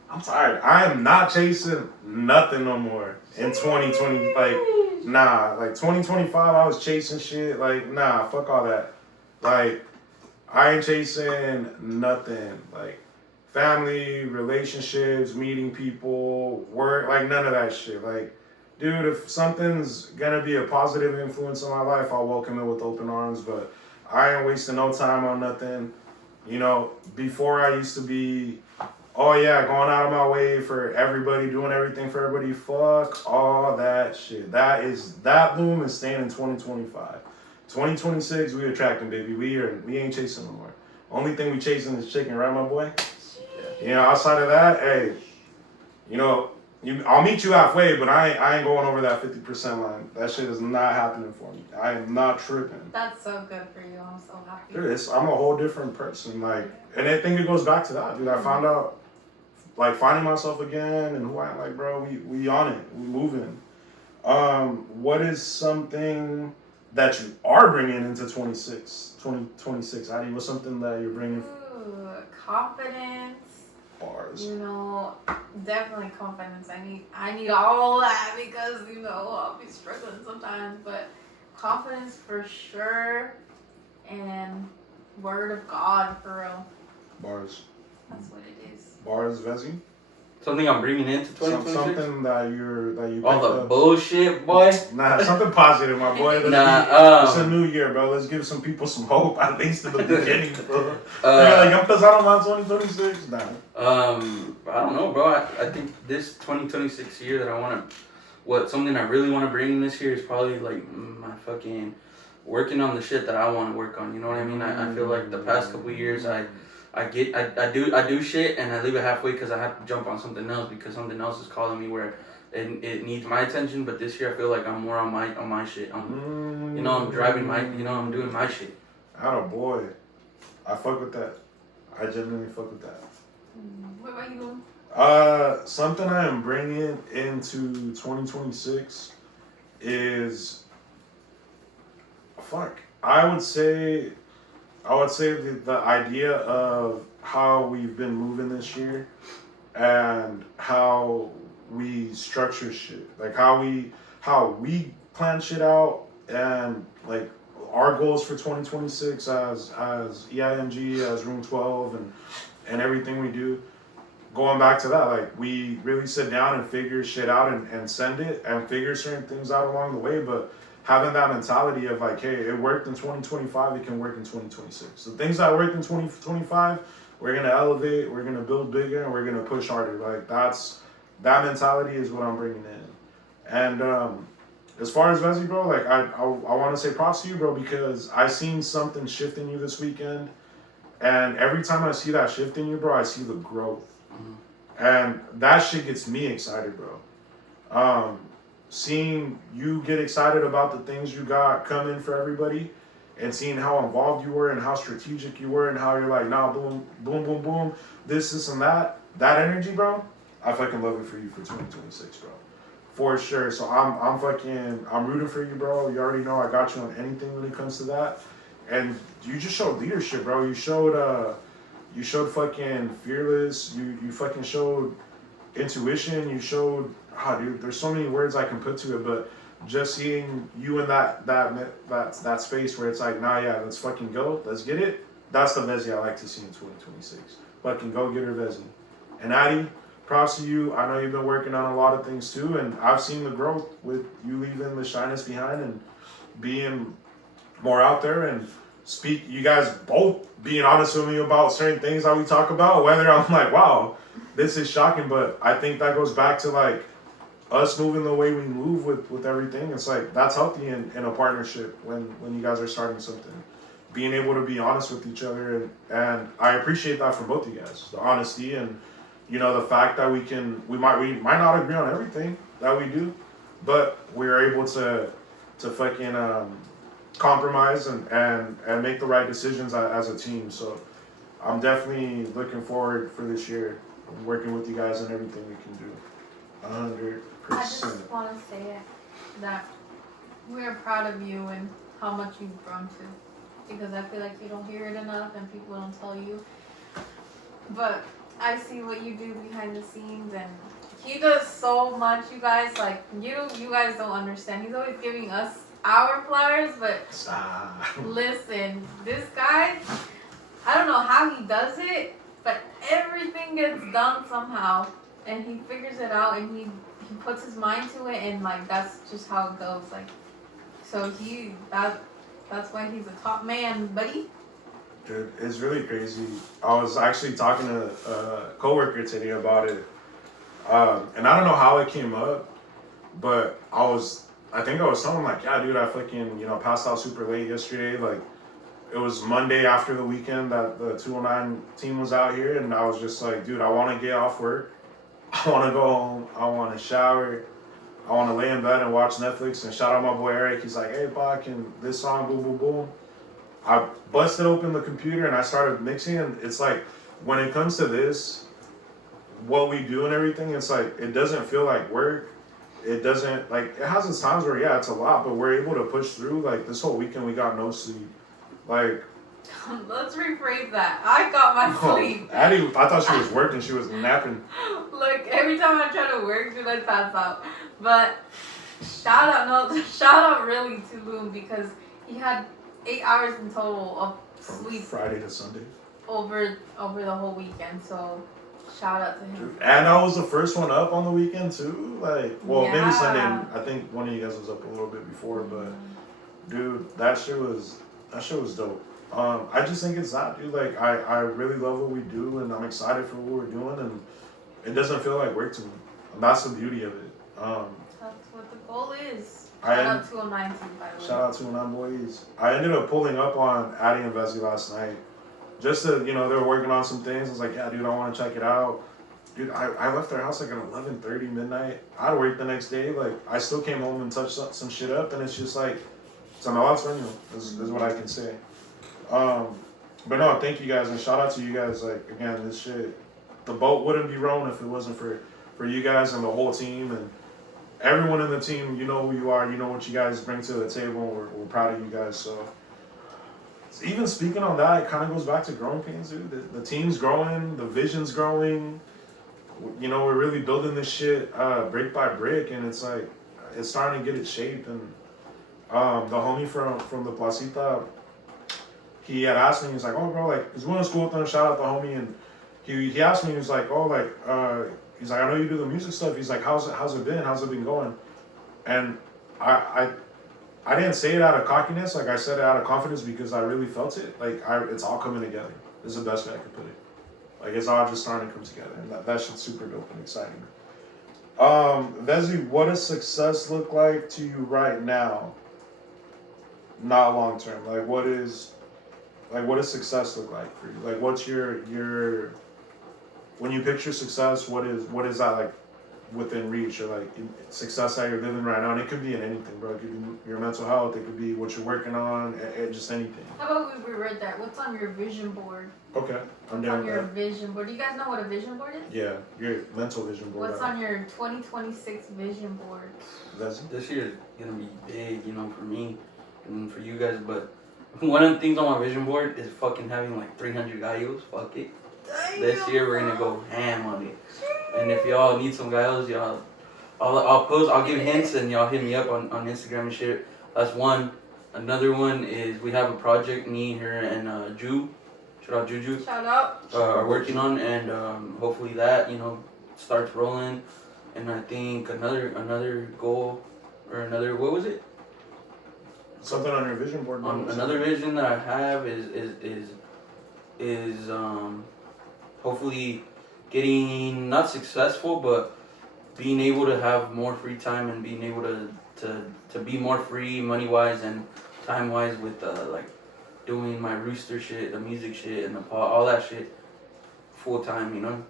I'm tired. I am not chasing nothing no more in 2020. Like, nah. Like 2025, I was chasing shit. Like, nah. Fuck all that. Like, I ain't chasing nothing. Like, family, relationships, meeting people, work. Like, none of that shit. Like, dude, if something's gonna be a positive influence in my life, I'll welcome it with open arms. But I ain't wasting no time on nothing. Before I used to be, oh yeah, going out of my way for everybody, doing everything for everybody. Fuck all that shit. That Lume is staying in 2025. 2026, we attracting, baby. We ain't chasing no more. Only thing we chasing is chicken, right, my boy? Outside of that, hey, I'll meet you halfway, but I ain't going over that 50% line. That shit is not happening for me. I am not tripping. That's so good for you. I'm so happy. Dude, I'm a whole different person. Like, and I think it goes back to that, dude. I found out, like, finding myself again and who I am. Like, bro, we on it. We moving. What is something that you are bringing into 2026? Adi, what's something that you're bringing? Ooh, confidence. Bars. Definitely confidence. I need all that because I'll be struggling sometimes, but confidence for sure, and word of God for real. Bars. That's what it is. Bars, Vezzy? Something I'm bringing into 2026? Something that you all the bullshit, boy. Nah, something positive, my boy. It's a new year, bro. Let's give some people some hope, at least in the beginning, bro. Like, empezaron mal 2026? Nah. I don't know, bro. I think this 2026 year that something I really want to bring in this year is probably like my fucking working on the shit that I want to work on. You know what I mean? I feel like the past couple years I do shit and I leave it halfway because I have to jump on something else because something else is calling me where it needs my attention. But this year I feel like I'm more on my shit. I'm driving I'm doing my shit. Atta boy, I fuck with that. I genuinely fuck with that. What about you? Something I am bringing into 2026 is I would say the idea of how we've been moving this year and how we structure shit, like how we plan shit out, and like our goals for 2026 as EIMG, as Room 12, and everything we do. Going back to that, like we really sit down and figure shit out and send it and figure certain things out along the way, but having that mentality of like, hey, it worked in 2025, it can work in 2026. The things that worked in 2025, we're gonna elevate, we're gonna build bigger, and we're gonna push harder. Like that mentality is what I'm bringing in. And as far as Vezzy, bro, like I want to say props to you, bro, because I seen something shift in you this weekend, and every time I see that shift in you, bro, I see the growth, and that shit gets me excited, bro. Seeing you get excited about the things you got coming for everybody, and seeing how involved you were and how strategic you were and how you're like, nah, boom, boom, boom, boom, this and that energy, bro, I fucking love it for you for 2026, bro. For sure. So I'm rooting for you, bro. You already know I got you on anything when it comes to that. And you just showed leadership, bro. You showed fucking fearless. You fucking showed intuition. You showed, dude. There's so many words I can put to it, but just seeing you in that space where it's like, nah, yeah, let's fucking go, let's get it. That's the Vezzy I like to see in 2026. Fucking go get her, Vezzy. And Adi, props to you. I know you've been working on a lot of things too, and I've seen the growth with you leaving the shyness behind and being more out there and speak. You guys both being honest with me about certain things that we talk about. Whether I'm like, wow, this is shocking, but I think that goes back to like us moving the way we move with everything. It's like that's healthy in a partnership when you guys are starting something. Being able to be honest with each other and I appreciate that from both of you guys. The honesty and the fact that we might not agree on everything that we do, but we're able to fucking compromise and make the right decisions as a team. So I'm definitely looking forward for this year, working with you guys and everything we can do. 100%. I just want to say it, that we're proud of you and how much you've grown to. Because I feel like you don't hear it enough and people don't tell you. But I see what you do behind the scenes and he does so much, you guys. Like, you guys don't understand. He's always giving us our flowers, but listen, this guy, I don't know how he does it, but everything gets done somehow. And he figures it out and he puts his mind to it and like that's just how it goes. Like, so that's why he's a top man, buddy. Dude, it's really crazy. I was actually talking to a coworker today about it, and I don't know how it came up, but I think I was telling him like, yeah, dude, I fucking passed out super late yesterday. Like, it was Monday after the weekend that the 209 team was out here, and I was just like, dude, I want to get off work. I want to go home. I want to shower. I want to lay in bed and watch Netflix and shout out my boy Eric. He's like, hey, Bach, and this song, boom, boom, boom. I busted open the computer and I started mixing. And it's like, when it comes to this, what we do and everything, it's like, it doesn't feel like work. It doesn't, like, it has its times where, yeah, it's a lot, but we're able to push through. Like, this whole weekend, we got no sleep. Like, let's rephrase that. I got my sleep. Addie, I thought she was working. She was napping. Look, every time I try to work, dude, I pass out. But shout out really to Lume because he had 8 hours in total of sleep. From Friday to Sunday. Over the whole weekend. So shout out to him. And I was the first one up on the weekend too. Like, well, Yeah. maybe Sunday. I think one of you guys was up a little bit before, but dude, that shit was dope. I just think it's that, dude. Like, I really love what we do, and I'm excited for what we're doing, and it doesn't feel like work to me. And that's the beauty of it. That's what the goal is. I Shout am- out 209 team, by the way. Shout out to 9 boys. I ended up pulling up on Adi and Vezzy last night. Just to, they were working on some things. I was like, yeah, dude, I want to check it out. Dude, I left their house like at 11:30 midnight. I had to work the next day. Like, I still came home and touched some shit up, and it's just like, it's an all venue, is what I can say. But no, thank you guys, and shout out to you guys. Like, again, this shit, the boat wouldn't be rowing if it wasn't for you guys and the whole team and everyone in the team. You know who you are, you know what you guys bring to the table, and we're proud of you guys. So even speaking on that, it kind of goes back to growing pains, dude. The team's growing, the vision's growing. We're really building this shit brick by brick, and it's like it's starting to get its shape. And the homie from the Placita, he had asked me, he's like, oh, bro, like, because we went to school with him, shout out the homie, and he asked me, he was like, oh, like, he's like, I know you do the music stuff. He's like, how's it been? How's it been going? And I didn't say it out of cockiness, like I said it out of confidence because I really felt it. Like, it's all coming together. This is the best way I could put it. Like, it's all just starting to come together, and that shit's super dope and exciting. Vezzy, what does success look like to you right now? Not long term. Like, what does success look like for you? Like, what's your when you picture success, what is that like within reach, or like success that you're living right now. And it could be in anything, bro. It could be your mental health. It could be what you're working on. Just anything. How about we reword that? What's on your vision board? Okay, I'm What's down on with your that. vision board? Do you guys know what a vision board is? Yeah, your mental vision board. What's on your 2026 vision board? That's This year is gonna be big, you know, for me and for you guys. But one of the things on my vision board is fucking having like 300 gallos. Fuck it. This year we're gonna go ham on it. And if y'all need some gallos, y'all, I'll post. I'll give hints, and y'all hit me up on Instagram and shit. That's one. Another one is we have a project, me, her, and Ju. Shout out Juju. Shout out. Are working on, and hopefully that, you know, starts rolling. And I think another goal, or another, what was it? something on your vision board. Another vision that I have is hopefully getting, not successful, but being able to have more free time and being able to be more free money wise and time wise with like doing my rooster shit, the music shit, and the all that shit full time, you know.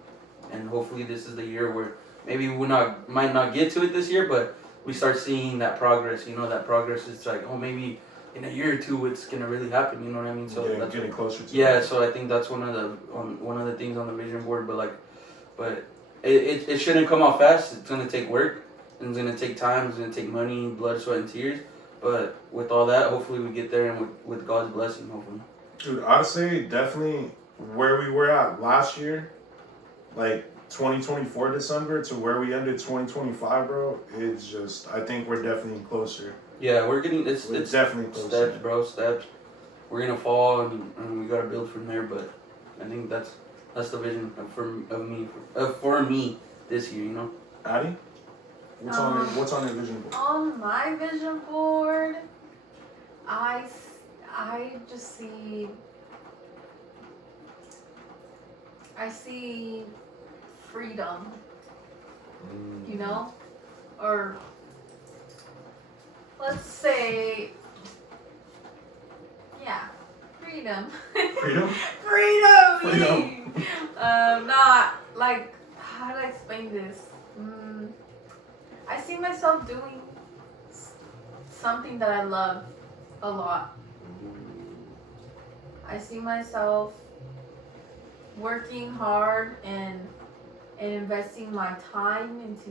And hopefully this is the year where maybe we might not get to it this year, but we start seeing that progress. You know, that progress is like, oh, maybe in a year or two it's gonna really happen. You know what I mean? So that's getting closer to yeah. it. So I think that's one of the things on the vision board. But it shouldn't come out fast. It's gonna take work, and it's gonna take time. It's gonna take money, blood, sweat, and tears. But with all that, hopefully we get there, and with God's blessing, hopefully. Dude, I'd say definitely where we were at last year, like 2024 December, to where we ended 2025, bro. It's just, I think we're definitely closer. Yeah, we're getting We're it's definitely closer. steps, bro, steps. We're gonna fall, and we gotta build from there. But I think that's the vision for me this year. You know. Adi, what's on your vision board? On my vision board, I just see. I see freedom, you know? Or let's say, yeah, freedom. Freedom? Freedom! Not like, how do I explain this? I see myself doing something that I love a lot. I see myself working hard and investing my time into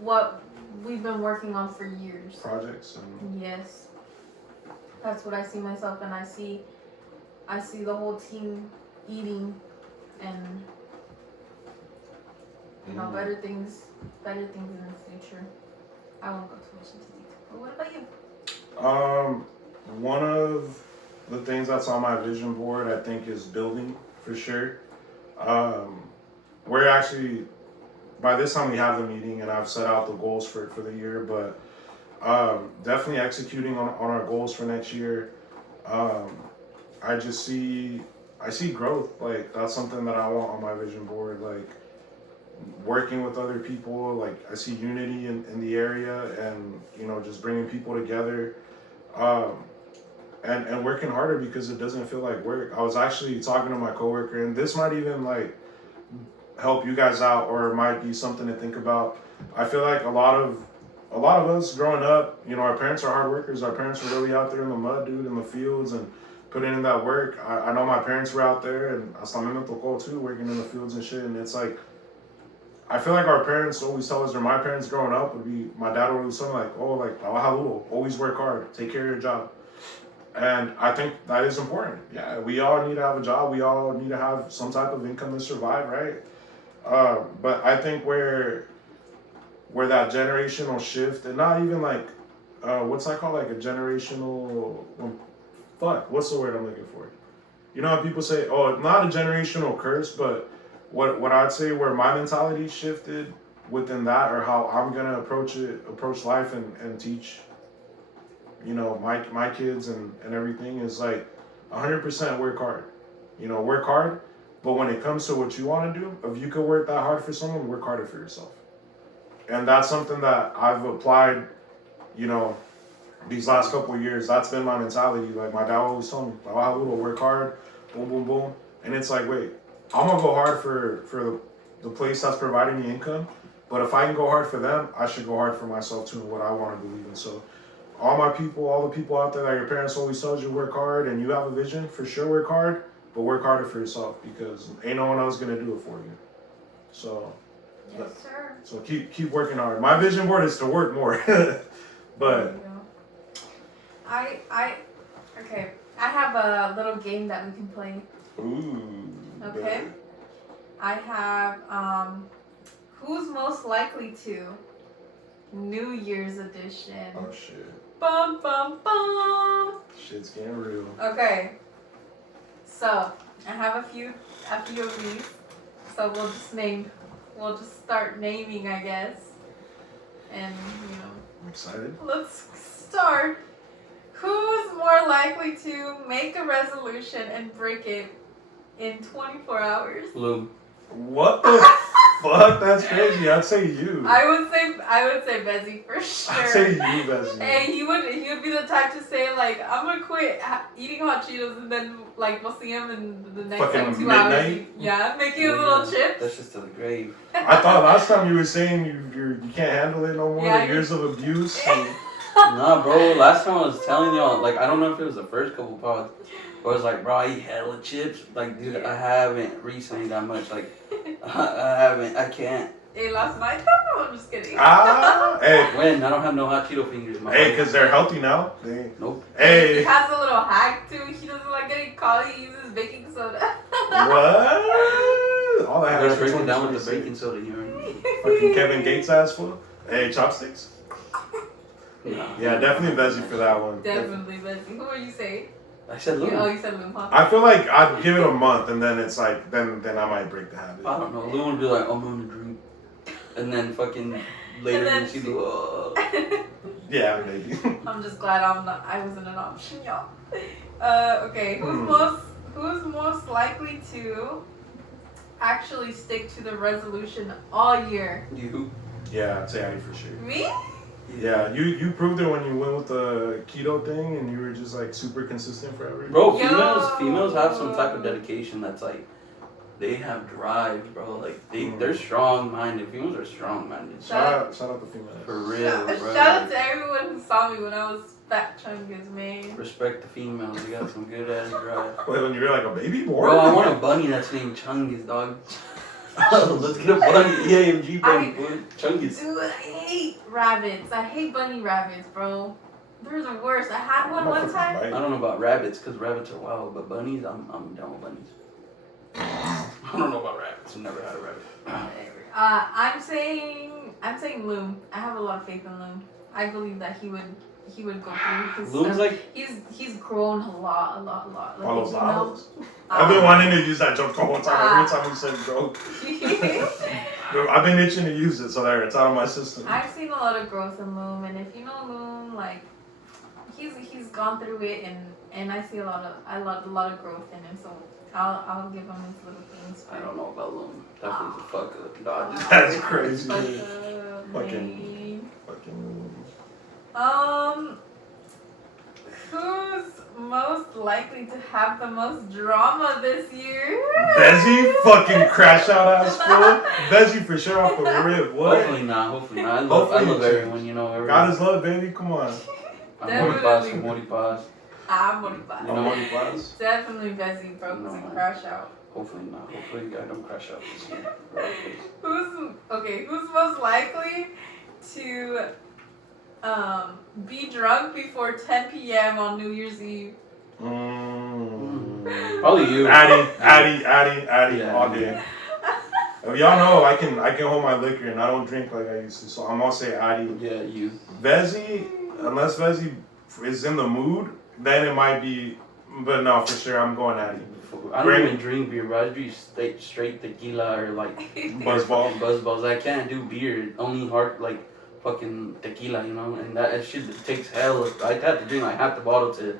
what we've been working on for years. Projects and Yes. That's what I see myself, and I see the whole team eating and you know better things in the future. I won't go too much into detail. But what about you? One of the things that's on my vision board, I think, is building for sure. We're actually, by this time we have the meeting and I've set out the goals for the year, but definitely executing on our goals for next year. I see growth. Like, that's something that I want on my vision board. Like, working with other people, like, I see unity in the area, and, you know, just bringing people together. And working harder because it doesn't feel like work. I was actually talking to my coworker, and this might even like help you guys out, or it might be something to think about. I feel like a lot of us growing up, you know, our parents are hard workers. Our parents were really out there in the mud, dude, in the fields, and putting in that work. I know my parents were out there, and hasta me me tocó too, working in the fields and shit. And it's like, I feel like our parents always tell us, or my parents growing up would be, my dad would do something like, oh, like, trabaja duro, always work hard, take care of your job. And I think that is important. Yeah, we all need to have a job. We all need to have some type of income to survive, right? But I think where that generational shift, and not even like, what's that called? Like a generational, what's the word I'm looking for? You know how people say, oh, not a generational curse, but what I'd say where my mentality shifted within that, or how I'm gonna approach life and teach, you know, my kids and everything, is like 100% work hard. You know, work hard, but when it comes to what you want to do, if you could work that hard for someone, work harder for yourself. And that's something that I've applied, you know, these last couple of years. That's been my mentality. Like, my dad always told me, work hard, boom, boom, boom. And it's like, wait, I'm gonna go hard for the place that's providing the income. But if I can go hard for them, I should go hard for myself too, what I want to believe in. So all my people, all the people out there that your parents always told you work hard and you have a vision, for sure work hard, but work harder for yourself because ain't no one else gonna do it for you. So Yes, sir. so keep working hard. My vision board is to work more. But Okay. I have a little game that we can play. ooh. Okay. I have who's most likely to New Year's edition. Oh shit. Bum bum bum. Shit's getting real. Okay. So I have a few of these. So we'll just start naming, I guess. And I'm excited. let's start. Who's more likely to make a resolution and break it in 24 hours? Lume. What the fuck? That's crazy. I'd say you. I would say Vezzy for sure. I'd say you, Vezzy. Hey, he would be the type to say like, I'm gonna quit eating hot Cheetos and then like we'll see him in the next Fucking like 2 midnight? hours. Yeah, making a little chips. That's just to the grave. I thought last time you were saying you can't handle it no more. Yeah, the years of abuse. Nah, bro. Last time I was telling y'all, like, I don't know if it was the first couple pods, but I was like, bro, I eat hella chips. Like, dude, I haven't recently that much. Like, I can't. Hey, last night? I'm just kidding. Hey. When? I don't have no hot Cheeto fingers in my Hey, life. because they're healthy now. Nope. He Hey. has a little hack too. He doesn't like getting caught. He uses baking soda. What? All that I gotta has break it down with 2026. the baking soda here. Fucking Kevin Gates ass full. Hey, chopsticks. Nah. Yeah, definitely Vezzy for that one. Definitely Vezzy. Who are you saying? I said Lume. Oh, you said Lume, huh? I feel like I'd give it a month and then it's like then I might break the habit. I don't know. Lume would be like, I'm gonna drink. And then fucking later then she'd be like, Yeah, maybe. I'm just glad I wasn't an option, y'all. Okay, who's most likely to actually stick to the resolution all year? you. Yeah, I'd say Adi for sure. Me? Yeah, you proved it when you went with the keto thing and you were just like super consistent forever. Bro, Yo. females have some type of dedication that's like, they have drive, bro. Like, they're strong-minded. Females are strong-minded. Shout out the females. For real, bro. Shout out to everyone who saw me when I was fat chungus, man. Respect the females. They got some good-ass drive. Wait, when you were like a baby boy? Bro, I want a bunny that's named Chungus, dog. Let's get a bunny. EAMG bunny, boy. Chungus. Dude, I hate rabbits. I hate bunny rabbits, bro. They're the worst. I had one time. I don't know about rabbits, because rabbits are wild, but bunnies, I'm down with bunnies. I don't know about rabbits. I've never had a rabbit. I'm saying Lume. I have a lot of faith in Lume. I believe that he would go through his Lume's stuff. like, he's grown a lot. Like, All those you know, olives. I've been wanting to use that joke the whole time. Every time you said joke. I've been itching to use it, so there, it's out of my system. I've seen a lot of growth in Lume, and if you know Lume, like he's gone through it, and I see a lot of growth in him. So I'll give him his little things. I don't know about Lume. Definitely the fuck up. Dog. That's crazy. Fucking. Fucking. Who's most likely to have the most drama this year? Vezzy, fucking crash out ass fool. Vezzy for sure off the rip. What? Hopefully not. I love everyone, you know. Everyone. God is love, baby. Come on. Amor y paz, amor y paz. I'm Moripaz. You know Amor y paz. Definitely Vezzy broke and crash out. Hopefully not. Hopefully I don't crash out this year. Bro, please. Who's most likely to be drunk before 10 p.m. on New Year's Eve? Probably you. Addy, Yeah. all day. Y'all know I can hold my liquor and I don't drink like I used to, so I'm gonna say Addy. Yeah, you. Vezzy, unless Vezzy is in the mood, then it might be. But no, for sure, I'm going Addy. I don't even drink beer, bro. I drink straight tequila or like Buzzball. Buzzballs. I can't do beer. Only hard like fucking tequila, you know. And that shit takes hell. I have to drink like half the bottle to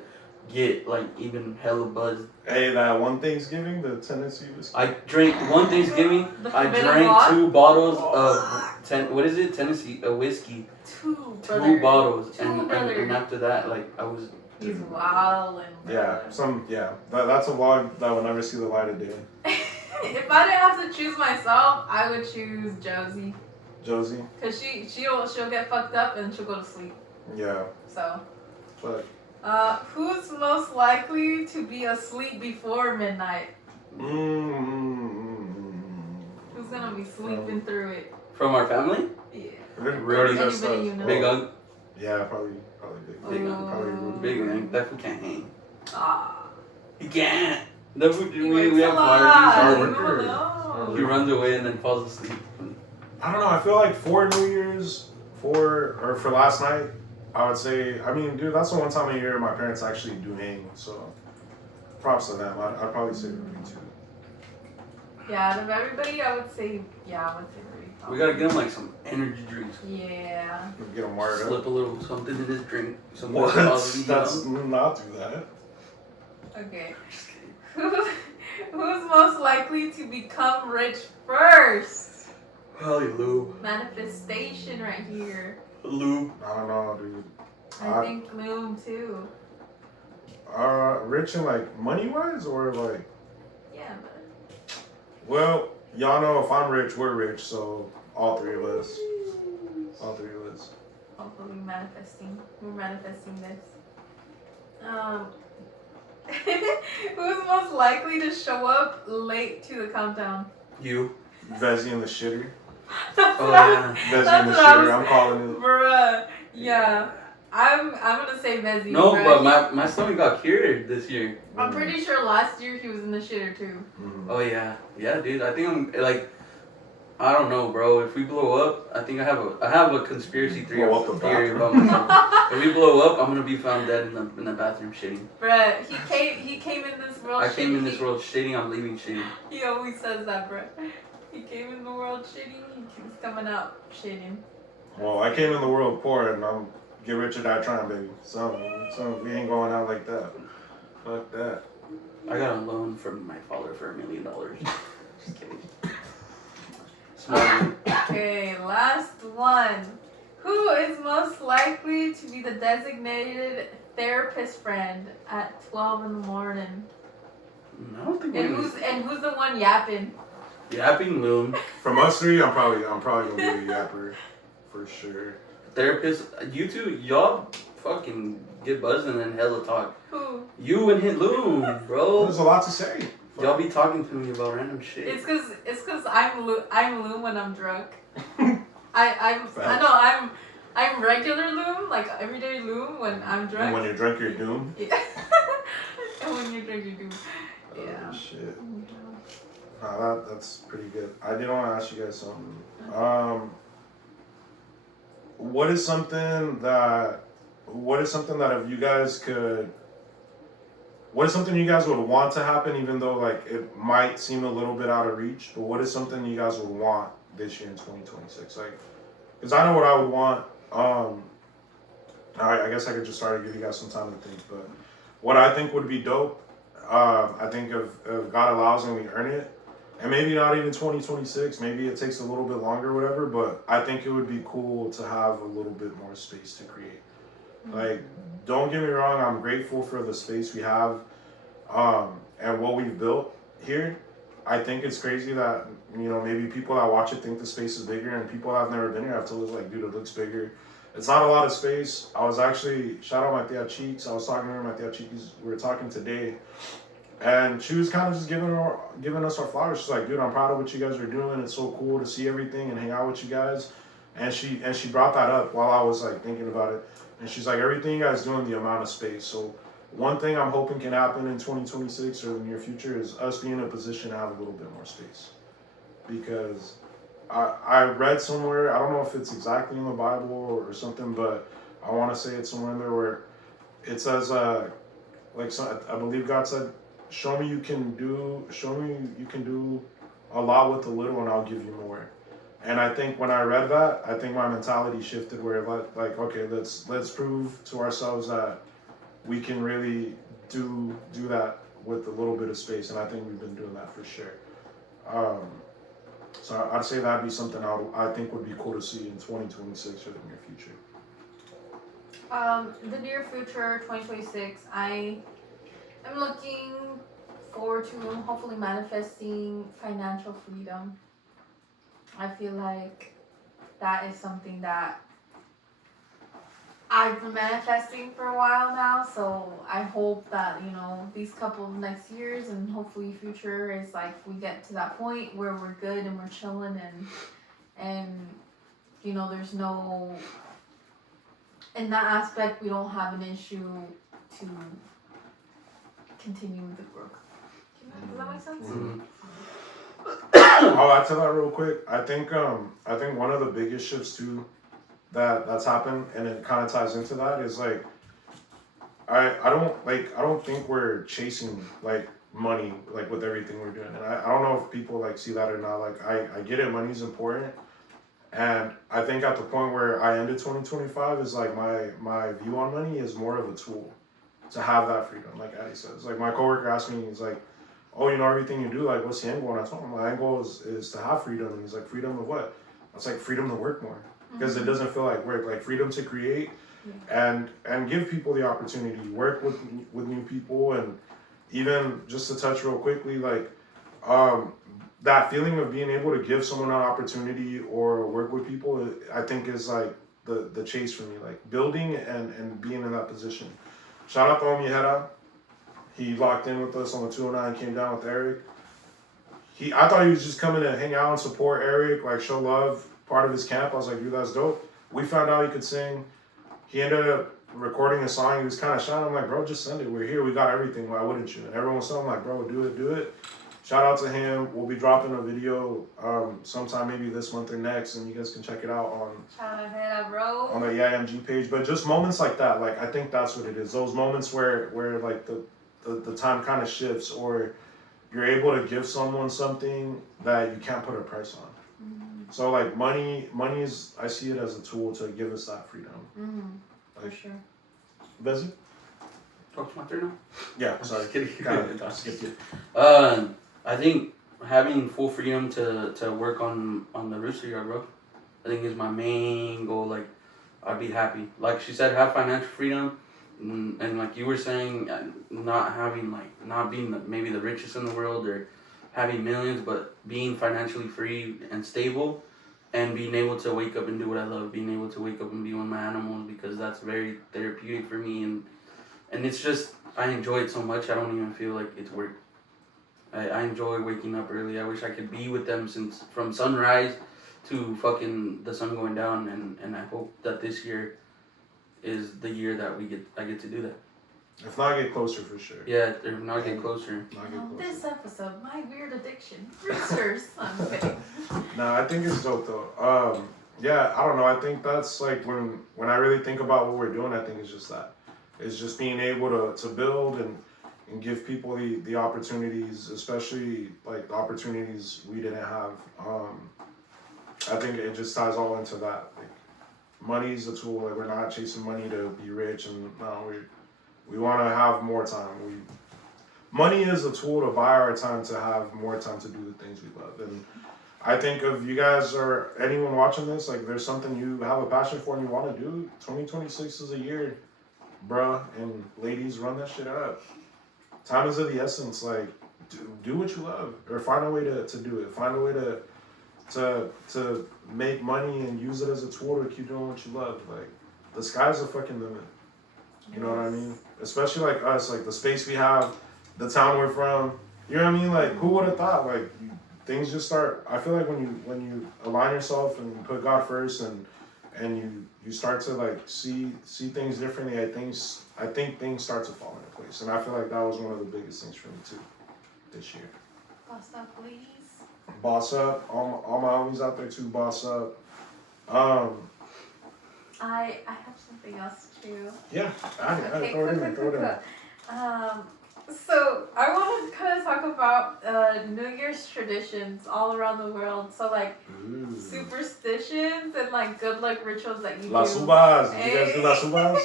get like even hella buzzed. Hey, that one Thanksgiving, the Tennessee whiskey. I drank one Thanksgiving. I Forbidden drank Law? 2 bottles of what is it? Tennessee whiskey. Two 2 bottles, Two and brothers. after that, like I was. He's wild and Yeah, that's a vlog that will never see the light of day. if I didn't have to choose myself, I would choose Josie. Josie. Cause she'll get fucked up and she'll go to sleep. Yeah. So. But. Who's most likely to be asleep before midnight? Who's gonna be sleeping through it? From our family? Yeah. Really? Anybody you know? Big Unk. Yeah, probably big. Probably Rudy. Big Unk. That fool can't hang. Ah. He can't. That fool, He we wakes have a lot. parties. You Hard worker. don't know. He runs away and then falls asleep. I don't know. I feel like for New Year's, or for last night, I would say. I mean, dude, that's the one time of year my parents actually do hang. So, props to them. I'd probably say Rudy too. Yeah, out of everybody, I would say Rudy. We gotta get him like some energy drinks. Yeah. Get him wired Slip up. a little something in his drink. Some What? positive, That's not do that. Okay. Who's most likely to become rich first? Probably Lou. Manifestation right here. Lou. I don't know, dude. I think Lume too. Rich in like money wise or like. Yeah, but. Well, y'all know if I'm rich, we're rich. So all three of us. All three of us. Hopefully manifesting. We're manifesting this. Who's most likely to show up late to the countdown? You. Vezzy in the shitter. That's Oh, what I yeah. was- Vezzy in that's the what I shitter. was- I'm calling it. Bruh. Yeah. I'm gonna say Vezzy. No, bruh. but my stomach got cured this year. I'm pretty sure last year he was in the shitter too. Mhm. Oh yeah, yeah, dude. I think I'm like, I don't know, bro. If we blow up, I think I have a conspiracy theory Blow up the theory about bathroom. myself. If we blow up, I'm gonna be found dead in the bathroom shitting. Bruh, he came in this world. I came in this shitty. world shitting. I'm leaving shitting. He always says that, bruh. He came in the world shitty. He's coming out shitting. Well, I came in the world poor and I'm get rich or die trying, baby. So we ain't going out like that. Fuck that. I got a loan from my father for $1 million. Just kidding. Small. Okay, last one. Who is most likely to be the designated therapist friend at 12 in the morning? I don't think And who's the one yapping? yapping loom. From us three, I'm probably gonna be a yapper for sure. Therapist, you two, y'all fucking get buzzed and then hella talk. Who? You and hit loom, bro. There's a lot to say. Y'all be talking to me about random shit. It's cause I'm Loom when I'm drunk. I'm regular Loom, like everyday Loom when I'm drunk. And when you're drunk, you're doomed. Yeah. And when you're drunk, you do. Yeah. Oh, shit. Nah, that's pretty good. I did want to ask you guys something. What is something that if you guys could, what is something you guys would want to happen, even though like it might seem a little bit out of reach, but what is something you guys would want this year in 2026? Like, because I know what I would want. I guess I could just start to give you guys some time to think, but what I think would be dope, I think if God allows and we earn it, and maybe not even 2026, maybe it takes a little bit longer, whatever, but I think it would be cool to have a little bit more space to create. Like, don't get me wrong, I'm grateful for the space we have and what we've built here. I think it's crazy that, maybe people that watch it think the space is bigger, and people that have never been here have told us, like, dude, it looks bigger. It's not a lot of space. I was actually, shout out my Tia Cheeks, I was talking to her, my Tia Cheeks, we were talking today, and she was kind of just giving us our flowers. She's like, dude, I'm proud of what you guys are doing. It's so cool to see everything and hang out with you guys. And she brought that up while I was like thinking about it. And she's like, everything you guys do in the amount of space. So one thing I'm hoping can happen in 2026 or the near future is us being in a position to have a little bit more space. Because I read somewhere, I don't know if it's exactly in the Bible or something, but I want to say it's somewhere in there where it says, I believe God said, show me you can do a lot with a little and I'll give you more. And I think when I read that, I think my mentality shifted where like, okay, let's prove to ourselves that we can really do that with a little bit of space. And I think we've been doing that for sure. So I'd say that'd be something I think would be cool to see in 2026 or the near future. The near future, 2026, I am looking forward to hopefully manifesting financial freedom. I feel like that is something that I've been manifesting for a while now, so I hope that, these couple of next years and hopefully future is like we get to that point where we're good and we're chilling and there's no, in that aspect we don't have an issue to continue the growth. Does that make sense? Mm-hmm. I'll add to that real quick. I think one of the biggest shifts too that's happened, and it kind of ties into that, is like I don't think we're chasing like money like with everything we're doing, and I don't know if people like see that or not. Like I get it, money's important, and I think at the point where I ended 2025 is like my view on money is more of a tool to have that freedom. Like Adi says, like my coworker asked me, he's like, oh, everything you do, like, what's the end goal? And I told him, my end goal is to have freedom. And he's like, freedom of what? I was like, freedom to work more. Because it doesn't feel like work. Like, freedom to create and give people the opportunity, work with new people. And even just to touch real quickly, like, that feeling of being able to give someone an opportunity or work with people, I think is like the chase for me. Like, building and being in that position. Shout out to Omi Hera. He locked in with us on the 209, came down with Eric. I thought he was just coming to hang out and support Eric, like show love, part of his camp. I was like, dude, that's dope. We found out he could sing. He ended up recording a song. He was kind of shy. I'm like, bro, just send it. We're here. We got everything. Why wouldn't you? And everyone was saying, like, bro, do it. Shout out to him. We'll be dropping a video sometime maybe this month or next, and you guys can check it out on the Eimg page. But just moments like that, like I think that's what it is. Those moments where like the time kind of shifts, or you're able to give someone something that you can't put a price on. Mm-hmm. So like money is, I see it as a tool to give us that freedom. Mm-hmm. Like, for sure. Vezzy? Talk to my turn now? Yeah, sorry. Just kidding. Kind of skipped you. I think having full freedom to work on the rooster yard, bro, I think is my main goal. Like, I'd be happy. Like she said, have financial freedom. And like you were saying, not being maybe the richest in the world or having millions, but being financially free and stable, and being able to wake up and do what I love, being able to wake up and be with my animals, because that's very therapeutic for me, and it's just, I enjoy it so much, I don't even feel like it's work. I enjoy waking up early. I wish I could be with them from sunrise to fucking the sun going down, and I hope that this year is the year that I get to do that. If not, get closer for sure. Yeah, if not, get closer. This episode, my weird addiction, roosters. I'm kidding. No, I think it's dope though. Yeah, I don't know. I think that's like when I really think about what we're doing, I think it's just that. It's just being able to build and give people the opportunities, especially like the opportunities we didn't have. I think it just ties all into that. Like, money's a tool. Like, we're not chasing money to be rich, and no, we want to have more time. Money is a tool to buy our time to have more time to do the things we love. And I think if you guys or anyone watching this, like, there's something you have a passion for and you want to do, 2026 is a year, bruh, and ladies, run that shit up. Time is of the essence. Like, do what you love, or find a way to do it. Find a way to make money and use it as a tool to keep doing what you love. Like, the sky's the fucking limit. You know what I mean? Especially like us, like the space we have, the town we're from. You know what I mean? Like, who would have thought? Like, things just start. I feel like when you align yourself and you put God first, and you start to like see things differently, I think things start to fall into place. And I feel like that was one of the biggest things for me too this year. Boss up, please. Boss up. All my homies out there too. Boss up. I have something else too. Yeah, Okay, throw it in. So I want to kind of talk about New Year's traditions all around the world. So like superstitions and like good luck rituals that you Las do. uvas. Did you guys do las uvas?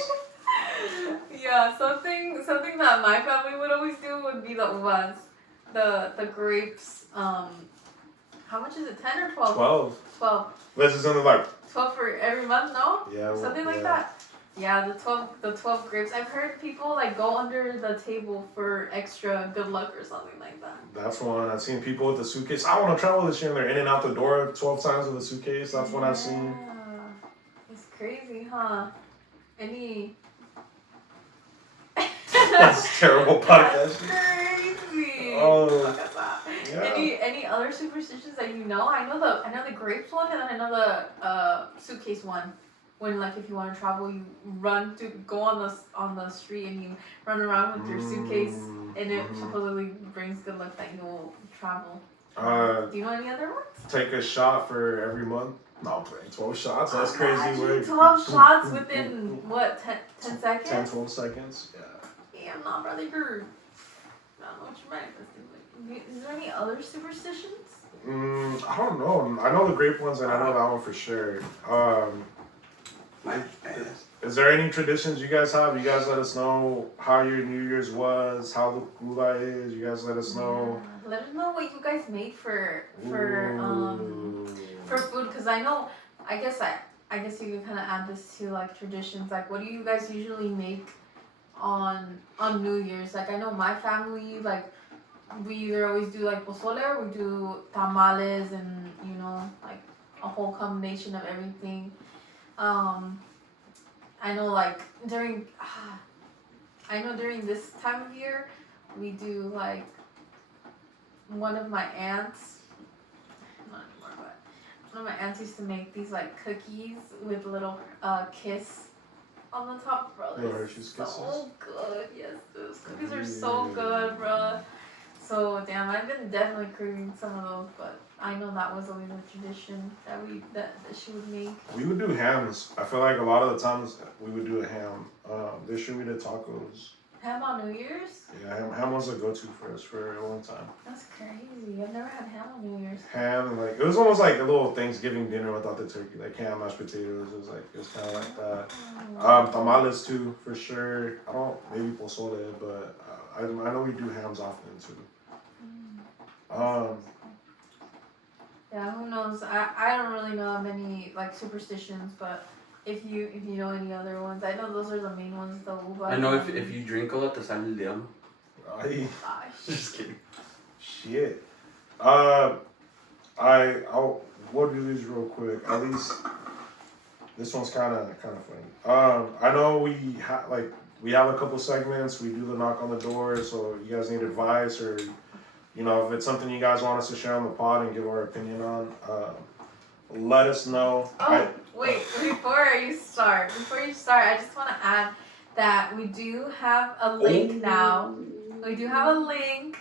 Yeah, something that my family would always do would be the uvas, the grapes. How much is it? 10 or 12? 12. This is something like 12 for every month, no? yeah, something like that. Yeah, the 12 grapes. I've heard people like go under the table for extra good luck or something like that. That's one. I've seen people with the suitcase. I want to travel this year, and they're in and out the door 12 times with a suitcase. That's what I've seen. It's crazy, huh? Any That's terrible podcast. That's crazy. Oh, Look at that. yeah. Any other superstitions that you know? I know the grapes one, and I know the suitcase one. When like if you want to travel, you run to go on the street and you run around with your suitcase, and it supposedly brings good luck that you'll travel. Do you know any other ones? Take a shot for every month. No, I'm playing 12 shots. That's crazy. Word. 12 shots within what 10 seconds? 10, 12 seconds. Yeah. Damn, not brother, you're. I don't know what you're manifesting. Is there any other superstitions? I don't know. I know the grape ones, and I know that one for sure. Is there any traditions you guys have? You guys let us know how your New Year's was, how the gula is. You guys let us know. Yeah. Let us know what you guys made for food, because I know. I guess you can kind of add this to like traditions. Like, what do you guys usually make on New Year's? Like, I know my family, like, we either always do like pozole or we do tamales, and like a whole combination of everything. I know like during this time of year we do like one of my aunts, not anymore, but one of my aunts used to make these like cookies with little kiss on the top, bro. They're so good. Yes, those cookies are so good, bro. So damn, I've been definitely craving some of those, but I know that was always a tradition that she would make. We would do hams. I feel like a lot of the times we would do a ham. This year we did tacos. Ham on New Year's? Yeah, ham was a go-to for us for a long time. That's crazy. I've never had ham on New Year's. Ham, and like it was almost like a little Thanksgiving dinner without the turkey, like ham, mashed potatoes. It was kind of like that. Tamales too, for sure. I don't maybe pozole, but I know we do hams often too. Yeah, who knows? I don't really know many like superstitions, but if you know any other ones, I know those are the main ones though. I know if you drink a lot, te sale el diablo. Just kidding. Shit. I'll do these real quick. At least this one's kind of funny. I know we have a couple segments. We do the knock on the door, so you guys need advice or. If it's something you guys want us to share on the pod and give our opinion on, let us know. Wait, before you start, I just want to add that we do have a link now. We do have a link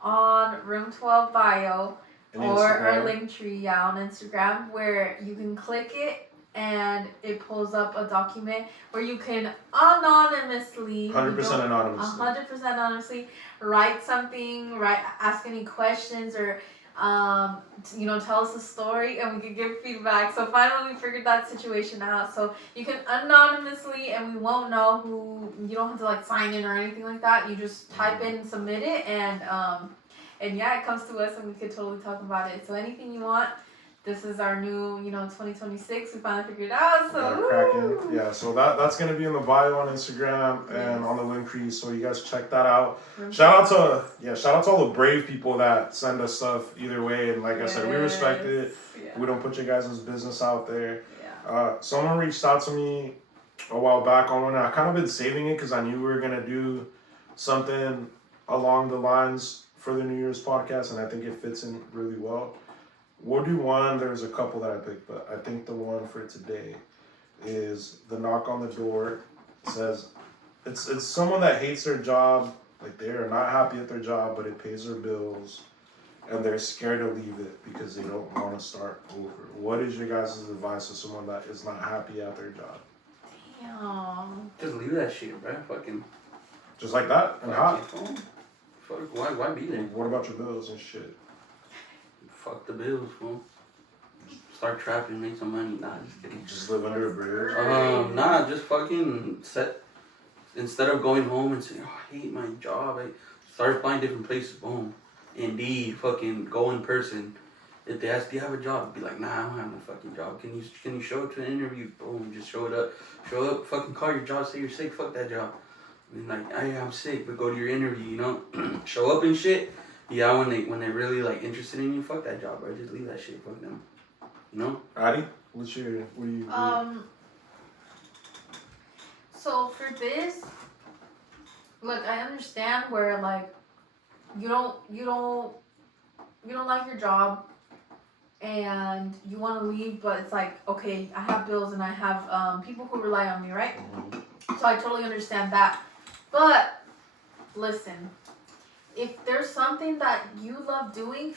on Room 12 bio or our link tree, on Instagram, where you can click it and it pulls up a document where you can anonymously 100% anonymously write something, ask any questions, or tell us a story, and we can give feedback. So finally we figured that situation out. So you can anonymously, and we won't know who. You don't have to like sign in or anything like that. You just type in, submit it, and yeah, it comes to us, and we could totally talk about it. So anything you want. This is our new, 2026. We finally figured it out. So yeah. So that's gonna be in the bio on Instagram and on the link tree. So you guys check that out. Shout out to all the brave people that send us stuff either way. And like I said, we respect it. Yeah. We don't put your guys' business out there. Yeah. Someone reached out to me a while back on one. I kind of been saving it because I knew we were gonna do something along the lines for the New Year's podcast, and I think it fits in really well. We'll do one. There's a couple that I picked, but I think the one for today is the knock on the door. It says it's someone that hates their job, like they are not happy at their job, but it pays their bills, and they're scared to leave it because they don't want to start over. What is your guys' advice to someone that is not happy at their job? Damn. Just leave that shit, bro. Fucking. Just like that and hot. Fuck. Why be there? What about your bills and shit? Fuck the bills, fool. Start trapping, make some money. Nah, just kidding. Just live under a bridge? Nah, just fucking instead of going home and saying, I hate my job, I start applying different places. Boom. Indeed, fucking go in person. If they ask, do you have a job? Be like, nah, I don't have no fucking job. Can you show up to an interview? Boom, just show it up. Show up, fucking call your job, say you're sick, fuck that job. And like, hey, I'm sick, but go to your interview, you know? Show up and shit. Yeah, when they really like interested in you, fuck that job, bro. Just leave that shit, fuck them. You know? Adi, what do you? So for this, look, I understand where like you don't like your job and you want to leave, but it's like, okay, I have bills and I have people who rely on me, right? So I totally understand that. But listen, if there's something that you love doing,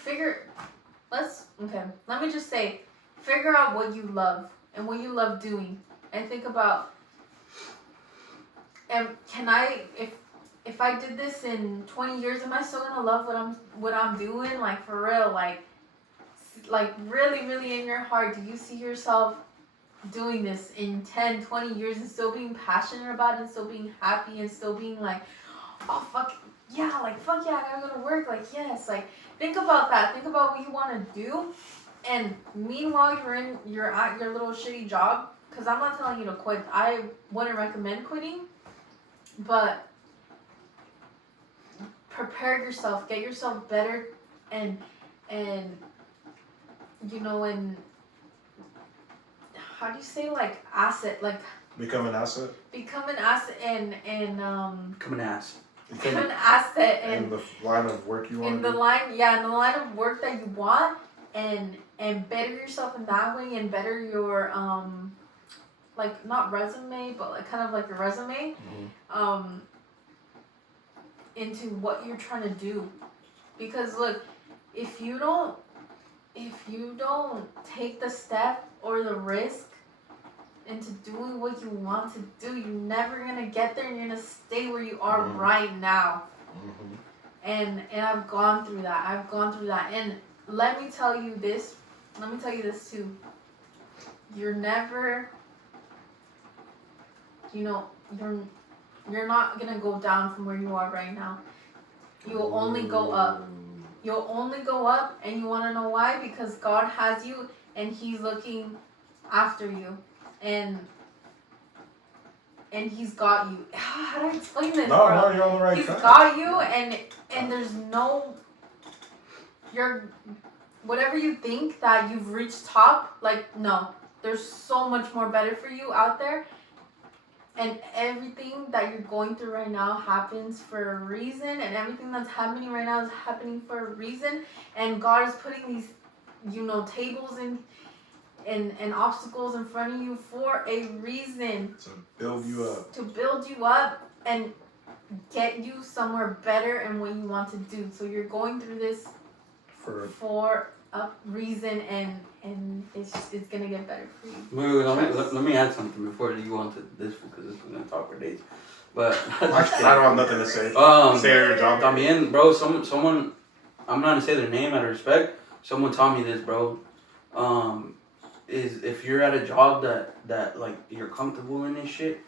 let me just say, figure out what you love and what you love doing, and think about, and can I, if I did this in 20 years, am I still gonna love what I'm doing? Like for real, like really, really in your heart, do you see yourself doing this in 10, 20 years and still being passionate about it and still being happy and still being like, oh fuck yeah, I gotta go to work, like yes, like think about that. Think about what you want to do, and meanwhile you're at your little shitty job, because I'm not telling you to quit. I wouldn't recommend quitting, but prepare yourself, get yourself better, and you know, and how do you say, like asset, like Become an asset. and become an asset In the line of work you want. in the line of work that you want, and better yourself in that way, and better your like not resume, but like kind of like your resume, into what you're trying to do. Because look, if you don't take the step or the risk into doing what you want to do, you're never gonna get there, and you're gonna stay where you are right now. And I've gone through that. And let me tell you this too. You're never, you're not gonna go down from where you are right now. You'll only go up. You'll only go up, and you wanna know why? Because God has you, and He's looking after you. And He's got you. How do I explain this, bro? No, you're on the right He's track. got you, and there's no, whatever you think that you've reached top, like, no. There's so much more better for you out there. And everything that you're going through right now happens for a reason, and everything that's happening right now is happening for a reason. And God is putting these, tables and obstacles in front of you for a reason. To build you up. To build you up and get you somewhere better in what you want to do. So you're going through this for a reason, and it's gonna get better for you. Wait, let me add something before you go on to this, because this is gonna talk for days. But I don't have nothing to say. Say your job. También, bro, someone, I'm not gonna say their name out of respect. Someone taught me this, bro. Is if you're at a job that like you're comfortable in this shit,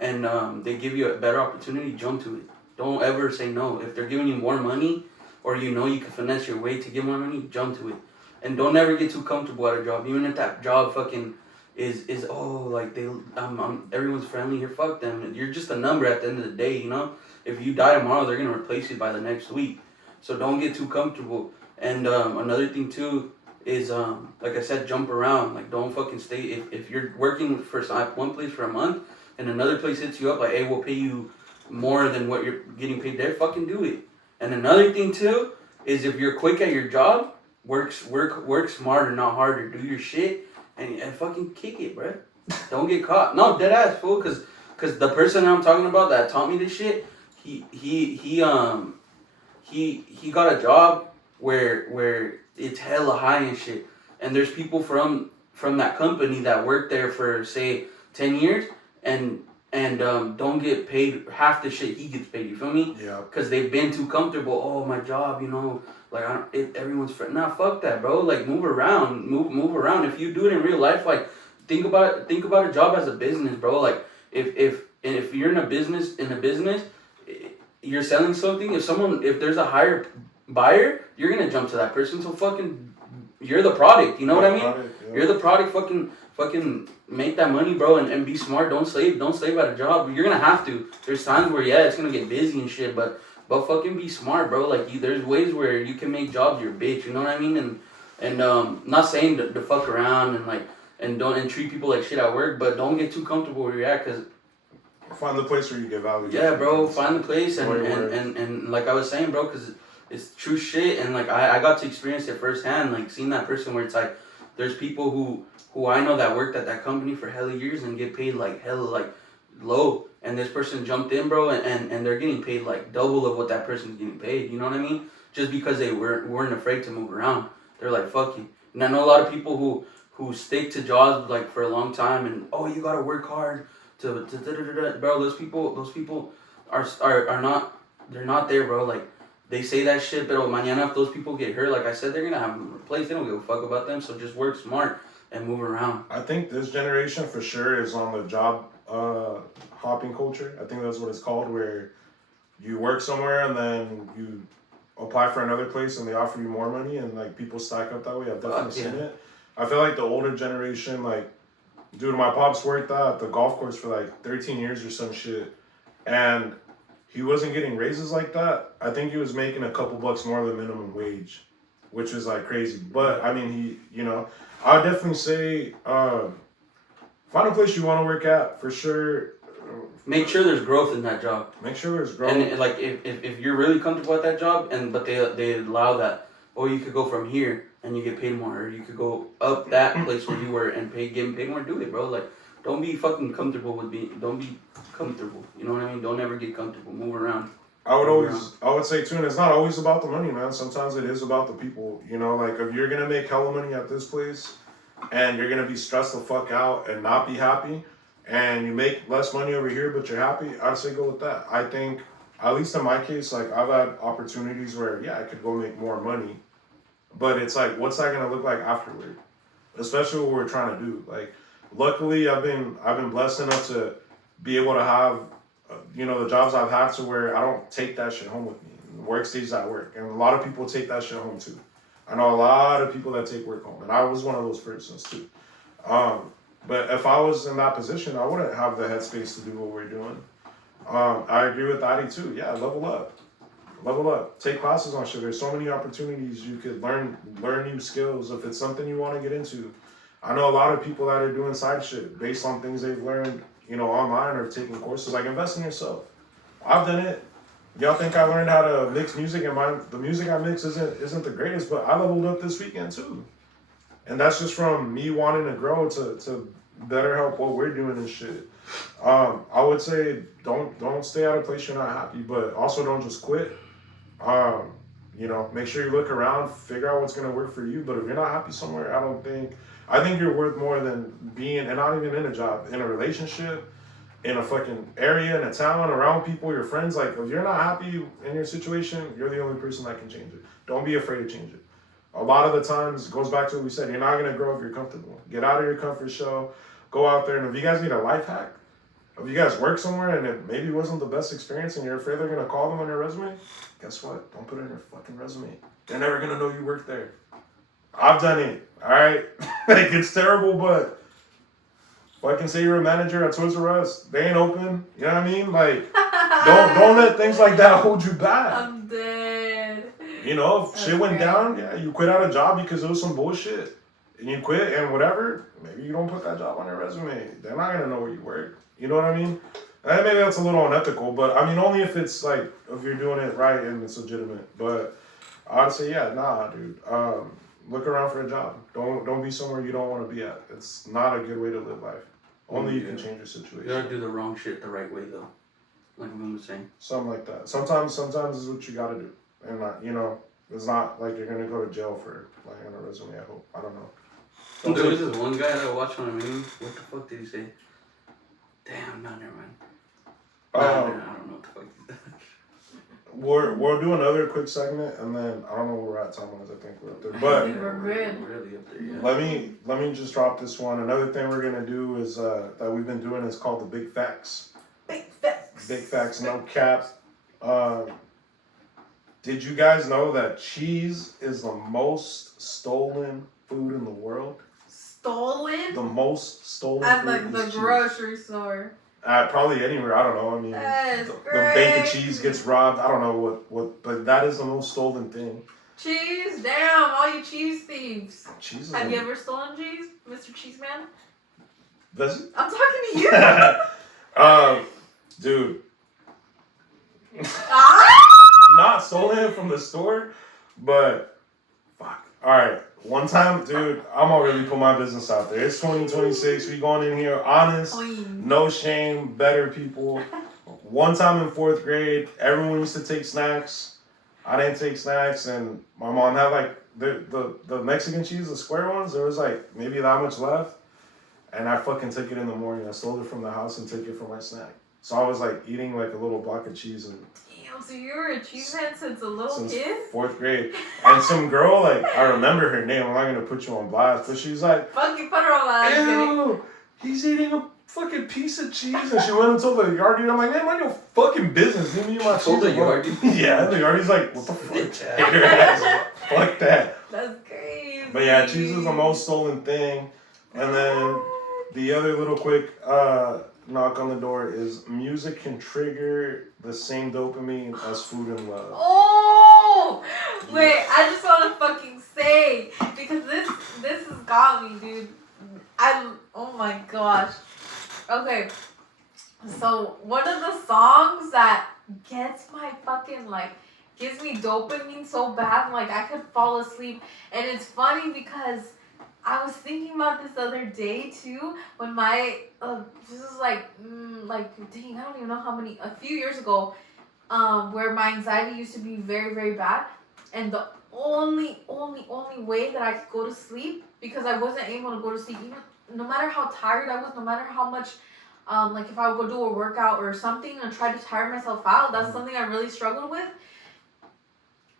and they give you a better opportunity, jump to it. Don't ever say no. If they're giving you more money, or you can finesse your way to get more money, jump to it. And don't ever get too comfortable at a job, even if that job fucking is like everyone's friendly here. Fuck them. You're just a number at the end of the day, If you die tomorrow, they're gonna replace you by the next week. So don't get too comfortable. And another thing too is like I said, jump around. Like don't fucking stay. If you're working for one place for a month and another place hits you up like, hey, we'll pay you more than what you're getting paid there, fucking do it. And another thing too is if you're quick at your job, work smarter, not harder. Do your shit and fucking kick it, bro. Don't get caught. No, dead ass fool. Cause the person I'm talking about that taught me this shit, he got a job where it's hella high and shit, and there's people from that company that work there for say 10 years and don't get paid half the shit he gets paid. You feel me? Yeah. Cause they've been too comfortable. Oh, my job, like everyone's friend. Nah, fuck that, bro. Like move around, move around. If you do it in real life, like think about a job as a business, bro. Like if you're in a business, you're selling something. If there's a higher buyer, you're gonna jump to that person. So fucking you're the product. You know what I mean? Product, yeah. You're the product. Fucking make that money, bro, and be smart. Don't slave at a job. You're gonna have to. There's times where it's gonna get busy and shit, but fucking be smart, bro. Like there's ways where you can make jobs your bitch. You know what I mean? And not saying to fuck around and like and treat people like shit at work, but don't get too comfortable where you're at, cause find the place where you get value. Yeah, bro. Find the place and like I was saying, bro, cause it's true shit, and like I got to experience it firsthand, like seeing that person where it's like there's people who I know that worked at that company for hella years and get paid like hella like low, and this person jumped in, bro, and they're getting paid like double of what that person's getting paid. You know what I mean? Just because they weren't afraid to move around. They're like, fuck you. And I know a lot of people who stick to jobs like for a long time, and you gotta work hard to bro. Those people are not, they're not there, bro. Like they say that shit, but mañana if those people get hurt, like I said, they're gonna have them replaced. They don't give a fuck about them. So just work smart and move around. I think this generation for sure is on the job hopping culture. I think that's what it's called, where you work somewhere and then you apply for another place and they offer you more money, and like people stack up that way. I've definitely seen it. I feel like the older generation, like, dude, my pops worked at the golf course for like 13 years or some shit, and he wasn't getting raises like that. I think he was making a couple bucks more than minimum wage, which is like crazy. But I mean, I would definitely say find a place you want to work at for sure. Make sure there's growth in that job. Make sure there's growth. And like if you're really comfortable at that job, but they allow that, you could go from here and you get paid more, or you could go up that place where you were and getting paid more. Do it, bro. Like don't be fucking comfortable with don't be comfortable. You know what I mean? Don't ever get comfortable. Move around. I would say too, and it's not always about the money, man. Sometimes it is about the people. You know, like if you're gonna make hella money at this place and you're gonna be stressed the fuck out and not be happy, and you make less money over here but you're happy, I'd say go with that. I think, at least in my case, like I've had opportunities where I could go make more money, but it's like, what's that gonna look like afterward? Especially what we're trying to do. Like, luckily I've been blessed enough to be able to have the jobs I've had to where I don't take that shit home with me. Work stays at work, and a lot of people take that shit home too. I know a lot of people that take work home, and I was one of those persons too. But if I was in that position, I wouldn't have the headspace to do what we're doing. I agree with Adi too. Yeah, level up. Take classes on shit. There's so many opportunities you could learn new skills if it's something you want to get into. I know a lot of people that are doing side shit based on things they've learned, online, or taking courses. Like, invest in yourself. I've done it. Y'all think I learned how to mix music, and the music I mix isn't the greatest, but I leveled up this weekend too. And that's just from me wanting to grow to better help what we're doing and shit. I would say don't stay at a place you're not happy, but also don't just quit. Make sure you look around, figure out what's gonna work for you. But if you're not happy somewhere, I think you're worth more than being, and not even in a job, in a relationship, in a fucking area, in a town, around people, your friends. Like, if you're not happy in your situation, you're the only person that can change it. Don't be afraid to change it. A lot of the times, it goes back to what we said, you're not gonna grow if you're comfortable. Get out of your comfort zone, go out there, and if you guys need a life hack, if you guys work somewhere and it maybe wasn't the best experience and you're afraid they're gonna call them on your resume, guess what? Don't put it in your fucking resume. They're never gonna know you worked there. I've done it, alright? Like, it's terrible, but fucking say you're a manager at Toys R Us, they ain't open, you know what I mean? Like, don't let things like that hold you back. I'm dead. If shit went down, you quit out a job because it was some bullshit, and you quit and whatever, maybe you don't put that job on your resume. They're not gonna know where you work. You know what I mean? And maybe that's a little unethical, but I mean, only if it's like, if you're doing it right and it's legitimate. But I'd say, dude. Look around for a job. Don't be somewhere you don't want to be at. It's not a good way to live life. Only you can change your situation. You gotta do the wrong shit the right way, though. Like Lume was saying. Something like that. Sometimes is what you gotta do. And it's not like you're gonna go to jail for lying on a resume, I hope. I don't know. There was this one guy that I watched on a meme. What the fuck did he say? Damn, no, never mind. I don't know what the fuck he said. We'll do another quick segment, and then I don't know where we're at time-wise. I think we're up there. But we're good. Really up there, yeah. Let me just drop this one. Another thing we're gonna do is that we've been doing is called the Big Facts. Big facts. Big facts, no cap. Did you guys know that cheese is the most stolen food in the world? Stolen? The most stolen At food like is the cheese. grocery store. Probably anywhere. I don't know. I mean, the bank of cheese gets robbed. I don't know what, but that is the most stolen thing. Cheese? Damn, all you cheese thieves. Cheese is Have you ever stolen cheese, Mr. Cheeseman? Vezzy? I'm talking to you. Dude. Ah! Not stolen it from the store, but fuck. Alright. One time, dude, I'm gonna really put my business out there. It's 2026. We going in here honest, no shame, better people. One time in 4th grade, everyone used to take snacks. I didn't take snacks, and my mom had like the Mexican cheese, the square ones. There was like maybe that much left, and I fucking took it in the morning. I stole it from the house and took it for my snack. So I was like eating like a little block of cheese and. Damn, so you were a cheese man since a little kid? 4th grade. And some girl, like, I remember her name. I'm not gonna put you on blast, but she was like, Fucking put her on blast. ew, he's eating a fucking piece of cheese. And she went and told the yard dude. I'm like, man, mind your fucking business. Leave me my cheese. Told the yard dude? Yeah, the yard dude's like, what the fuck? Your ass. Fuck that. That's crazy. But yeah, cheese is the most stolen thing. And then the other little quick knock on the door is music can trigger the same dopamine as food and love. Oh! Wait, I just want to fucking say, because this has got me, dude. Oh my gosh. Okay, so one of the songs that gets my fucking, like, gives me dopamine so bad, like, I could fall asleep. And it's funny because I was thinking about this the other day too, when this is like dang, I don't even know how many, a few years ago, where my anxiety used to be very, very bad, and the only way that I could go to sleep, because I wasn't able to go to sleep, even no matter how tired I was, no matter how much, like if I would go do a workout or something and try to tire myself out, that's something I really struggled with.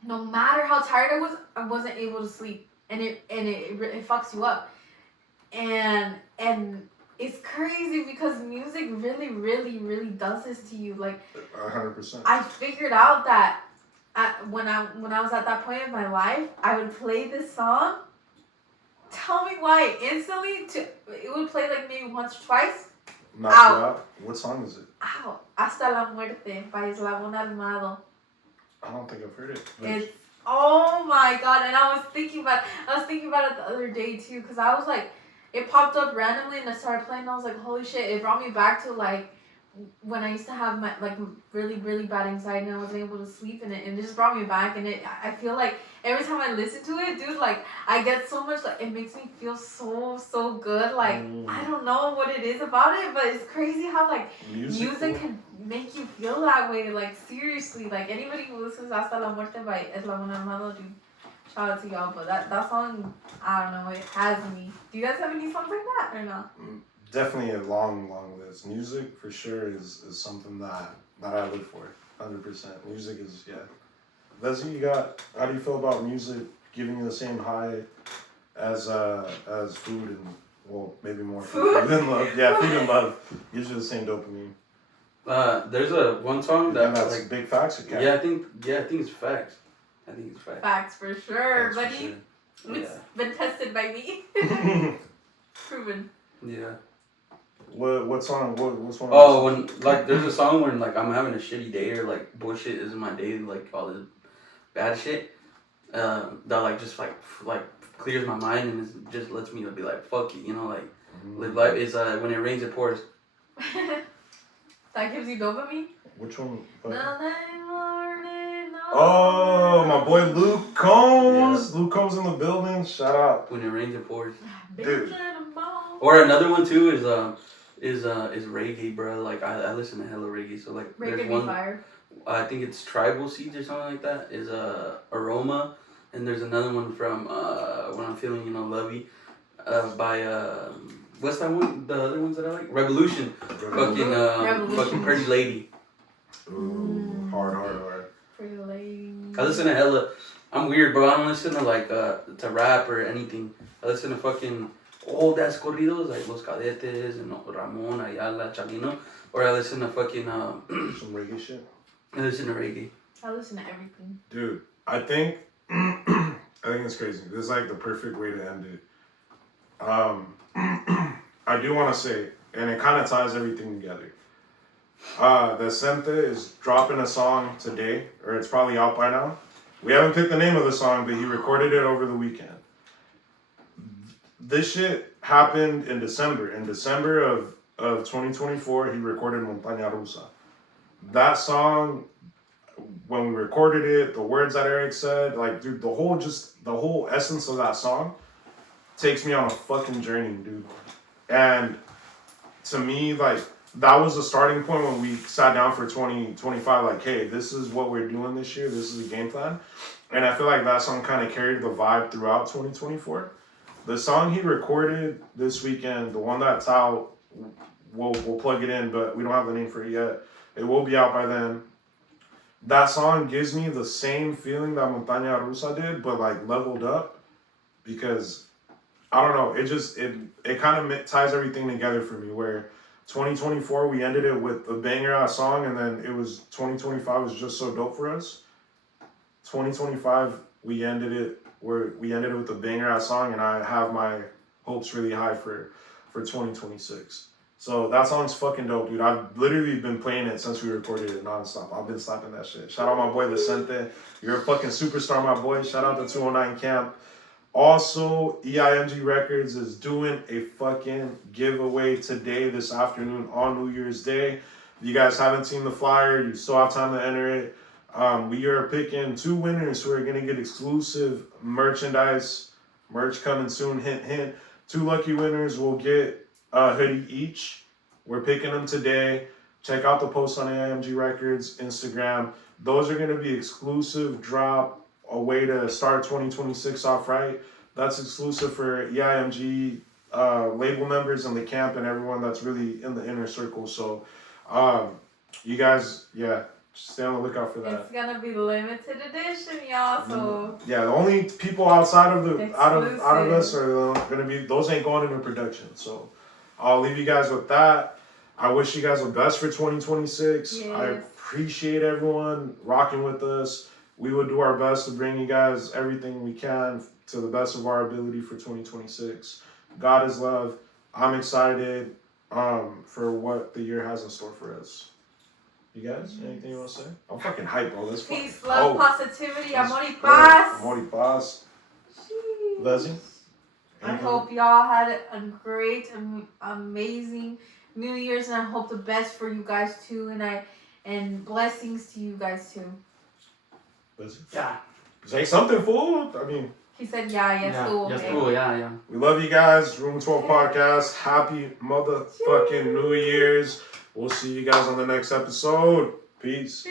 No matter how tired I wasn't able to sleep. And it fucks you up, and it's crazy because music really does this to you. Like 100%. I figured out that when I was at that point in my life, I would play this song. Tell me why instantly. It would play like maybe once or twice. Knock you out. What song is it? Ow. Hasta la muerte by Eslabón Armado. I don't think I've heard it. It's oh my god, and I was thinking about it the other day too, because I was like, it popped up randomly and I started playing and I was like, holy shit, it brought me back to like when I used to have my like really bad anxiety and I wasn't able to sleep, and it just brought me back, and I feel like every time I listen to it, dude, like I get so much, like it makes me feel so good, like I don't know what it is about it, but it's crazy how like music can make you feel that way, like seriously, like anybody who listens to Hasta la Muerte by Eslabón Armado, dude, shout out to y'all, but that song, I don't know, it has me. Do you guys have any songs like that or not? Definitely a long list. Music for sure is something that I live for. 100%. Music is, yeah. Vezzy, how do you feel about music giving you the same high as food and, well, maybe more food than love? Yeah, food and love gives you the same dopamine. There's one song that that's like big facts or cap? Yeah, I think it's facts. Facts for sure, Facts buddy. for It's been tested by me. Proven. Yeah. What song? What's one? Oh, when like there's a song when like I'm having a shitty day or like bullshit is in my day, like all this bad shit, that like just like clears my mind and it just lets me be like fuck it, you know, like live life. Is When It Rains It Pours. That gives you dopamine? Which one? Oh, my boy Luke Combs. Yeah. Luke Combs in the building. Shout out. When It Rains It Pours. Dude. Or another one too is reggae, bro. Like I listen to hella reggae, so like reggae there's one. Fire. I think it's Tribal Seeds or something like that. Is Aroma, and there's another one from When I'm Feeling Lovey, by what's that one? The other ones that I like, Revolution. Fucking Pretty Lady. Ooh, hard. Pretty Lady. I listen to hella. I'm weird, bro. I don't listen to like to rap or anything. I listen to fucking old ass corridos like Los Cadetes and Ramon, Ayala, Chalino. Or I listen to fucking some reggae shit. I listen to reggae. I listen to everything. Dude, I think I think it's crazy. This is like the perfect way to end it. I do want to say, and it kind of ties everything together. Vicente is dropping a song today, or it's probably out by now. We haven't picked the name of the song, but he recorded it over the weekend. This shit happened in December. In December of 2024, he recorded Montaña Rusa. That song, when we recorded it, the words that Eric said, like, dude, the whole essence of that song takes me on a fucking journey, dude. And to me, like, that was the starting point when we sat down for 2025, like, hey, this is what we're doing this year, this is a game plan. And I feel like that song kind of carried the vibe throughout 2024. The song he recorded this weekend, the one that's out, we'll plug it in, but we don't have the name for it yet. It will be out by then. That song gives me the same feeling that Montaña Rusa did, but like leveled up, because I don't know, it kind of ties everything together for me, where 2024 we ended it with a banger ass song, and then it was 2025 was just so dope for us. 2025 we ended it with a banger ass song, and I have my hopes really high for 2026. So that song's fucking dope, dude. I've literally been playing it since we recorded it nonstop. I've been slapping that shit. Shout out my boy Vicente. You're a fucking superstar, my boy. Shout out to 209 Camp. Also, EIMG Records is doing a fucking giveaway today, this afternoon, on New Year's Day. If you guys haven't seen the flyer, you still have time to enter it. We are picking 2 winners who are going to get exclusive merchandise. Merch coming soon, hint, hint. 2 lucky winners will get a hoodie each. We're picking them today. Check out the post on AIMG Records Instagram. Those are going to be exclusive drop, a way to start 2026 off right. That's exclusive for EIMG label members in the camp and everyone that's really in the inner circle. So you guys, yeah, stay on the lookout for that. It's gonna be limited edition, y'all. So yeah, the only people outside of the out of us exclusive. are gonna be, those ain't going into production. So I'll leave you guys with that. I wish you guys the best for 2026. Yes. I appreciate everyone rocking with us. We will do our best to bring you guys everything we can to the best of our ability for 2026. God is love. I'm excited for what the year has in store for us. You guys, anything you want to say? I'm fucking hyped, bro. This Peace, love, positivity, amor y paz. Amor y paz. Vezzy? I hope y'all had a great, amazing New Year's, and I hope the best for you guys too, and blessings to you guys too. Vezzy? Yeah. Say something, fool. I mean, He said, yeah, yes, cool. Yes, Okay. cool, yeah. we love you guys. Room 12 Podcast. Happy motherfucking New Year's. We'll see you guys on the next episode. Peace.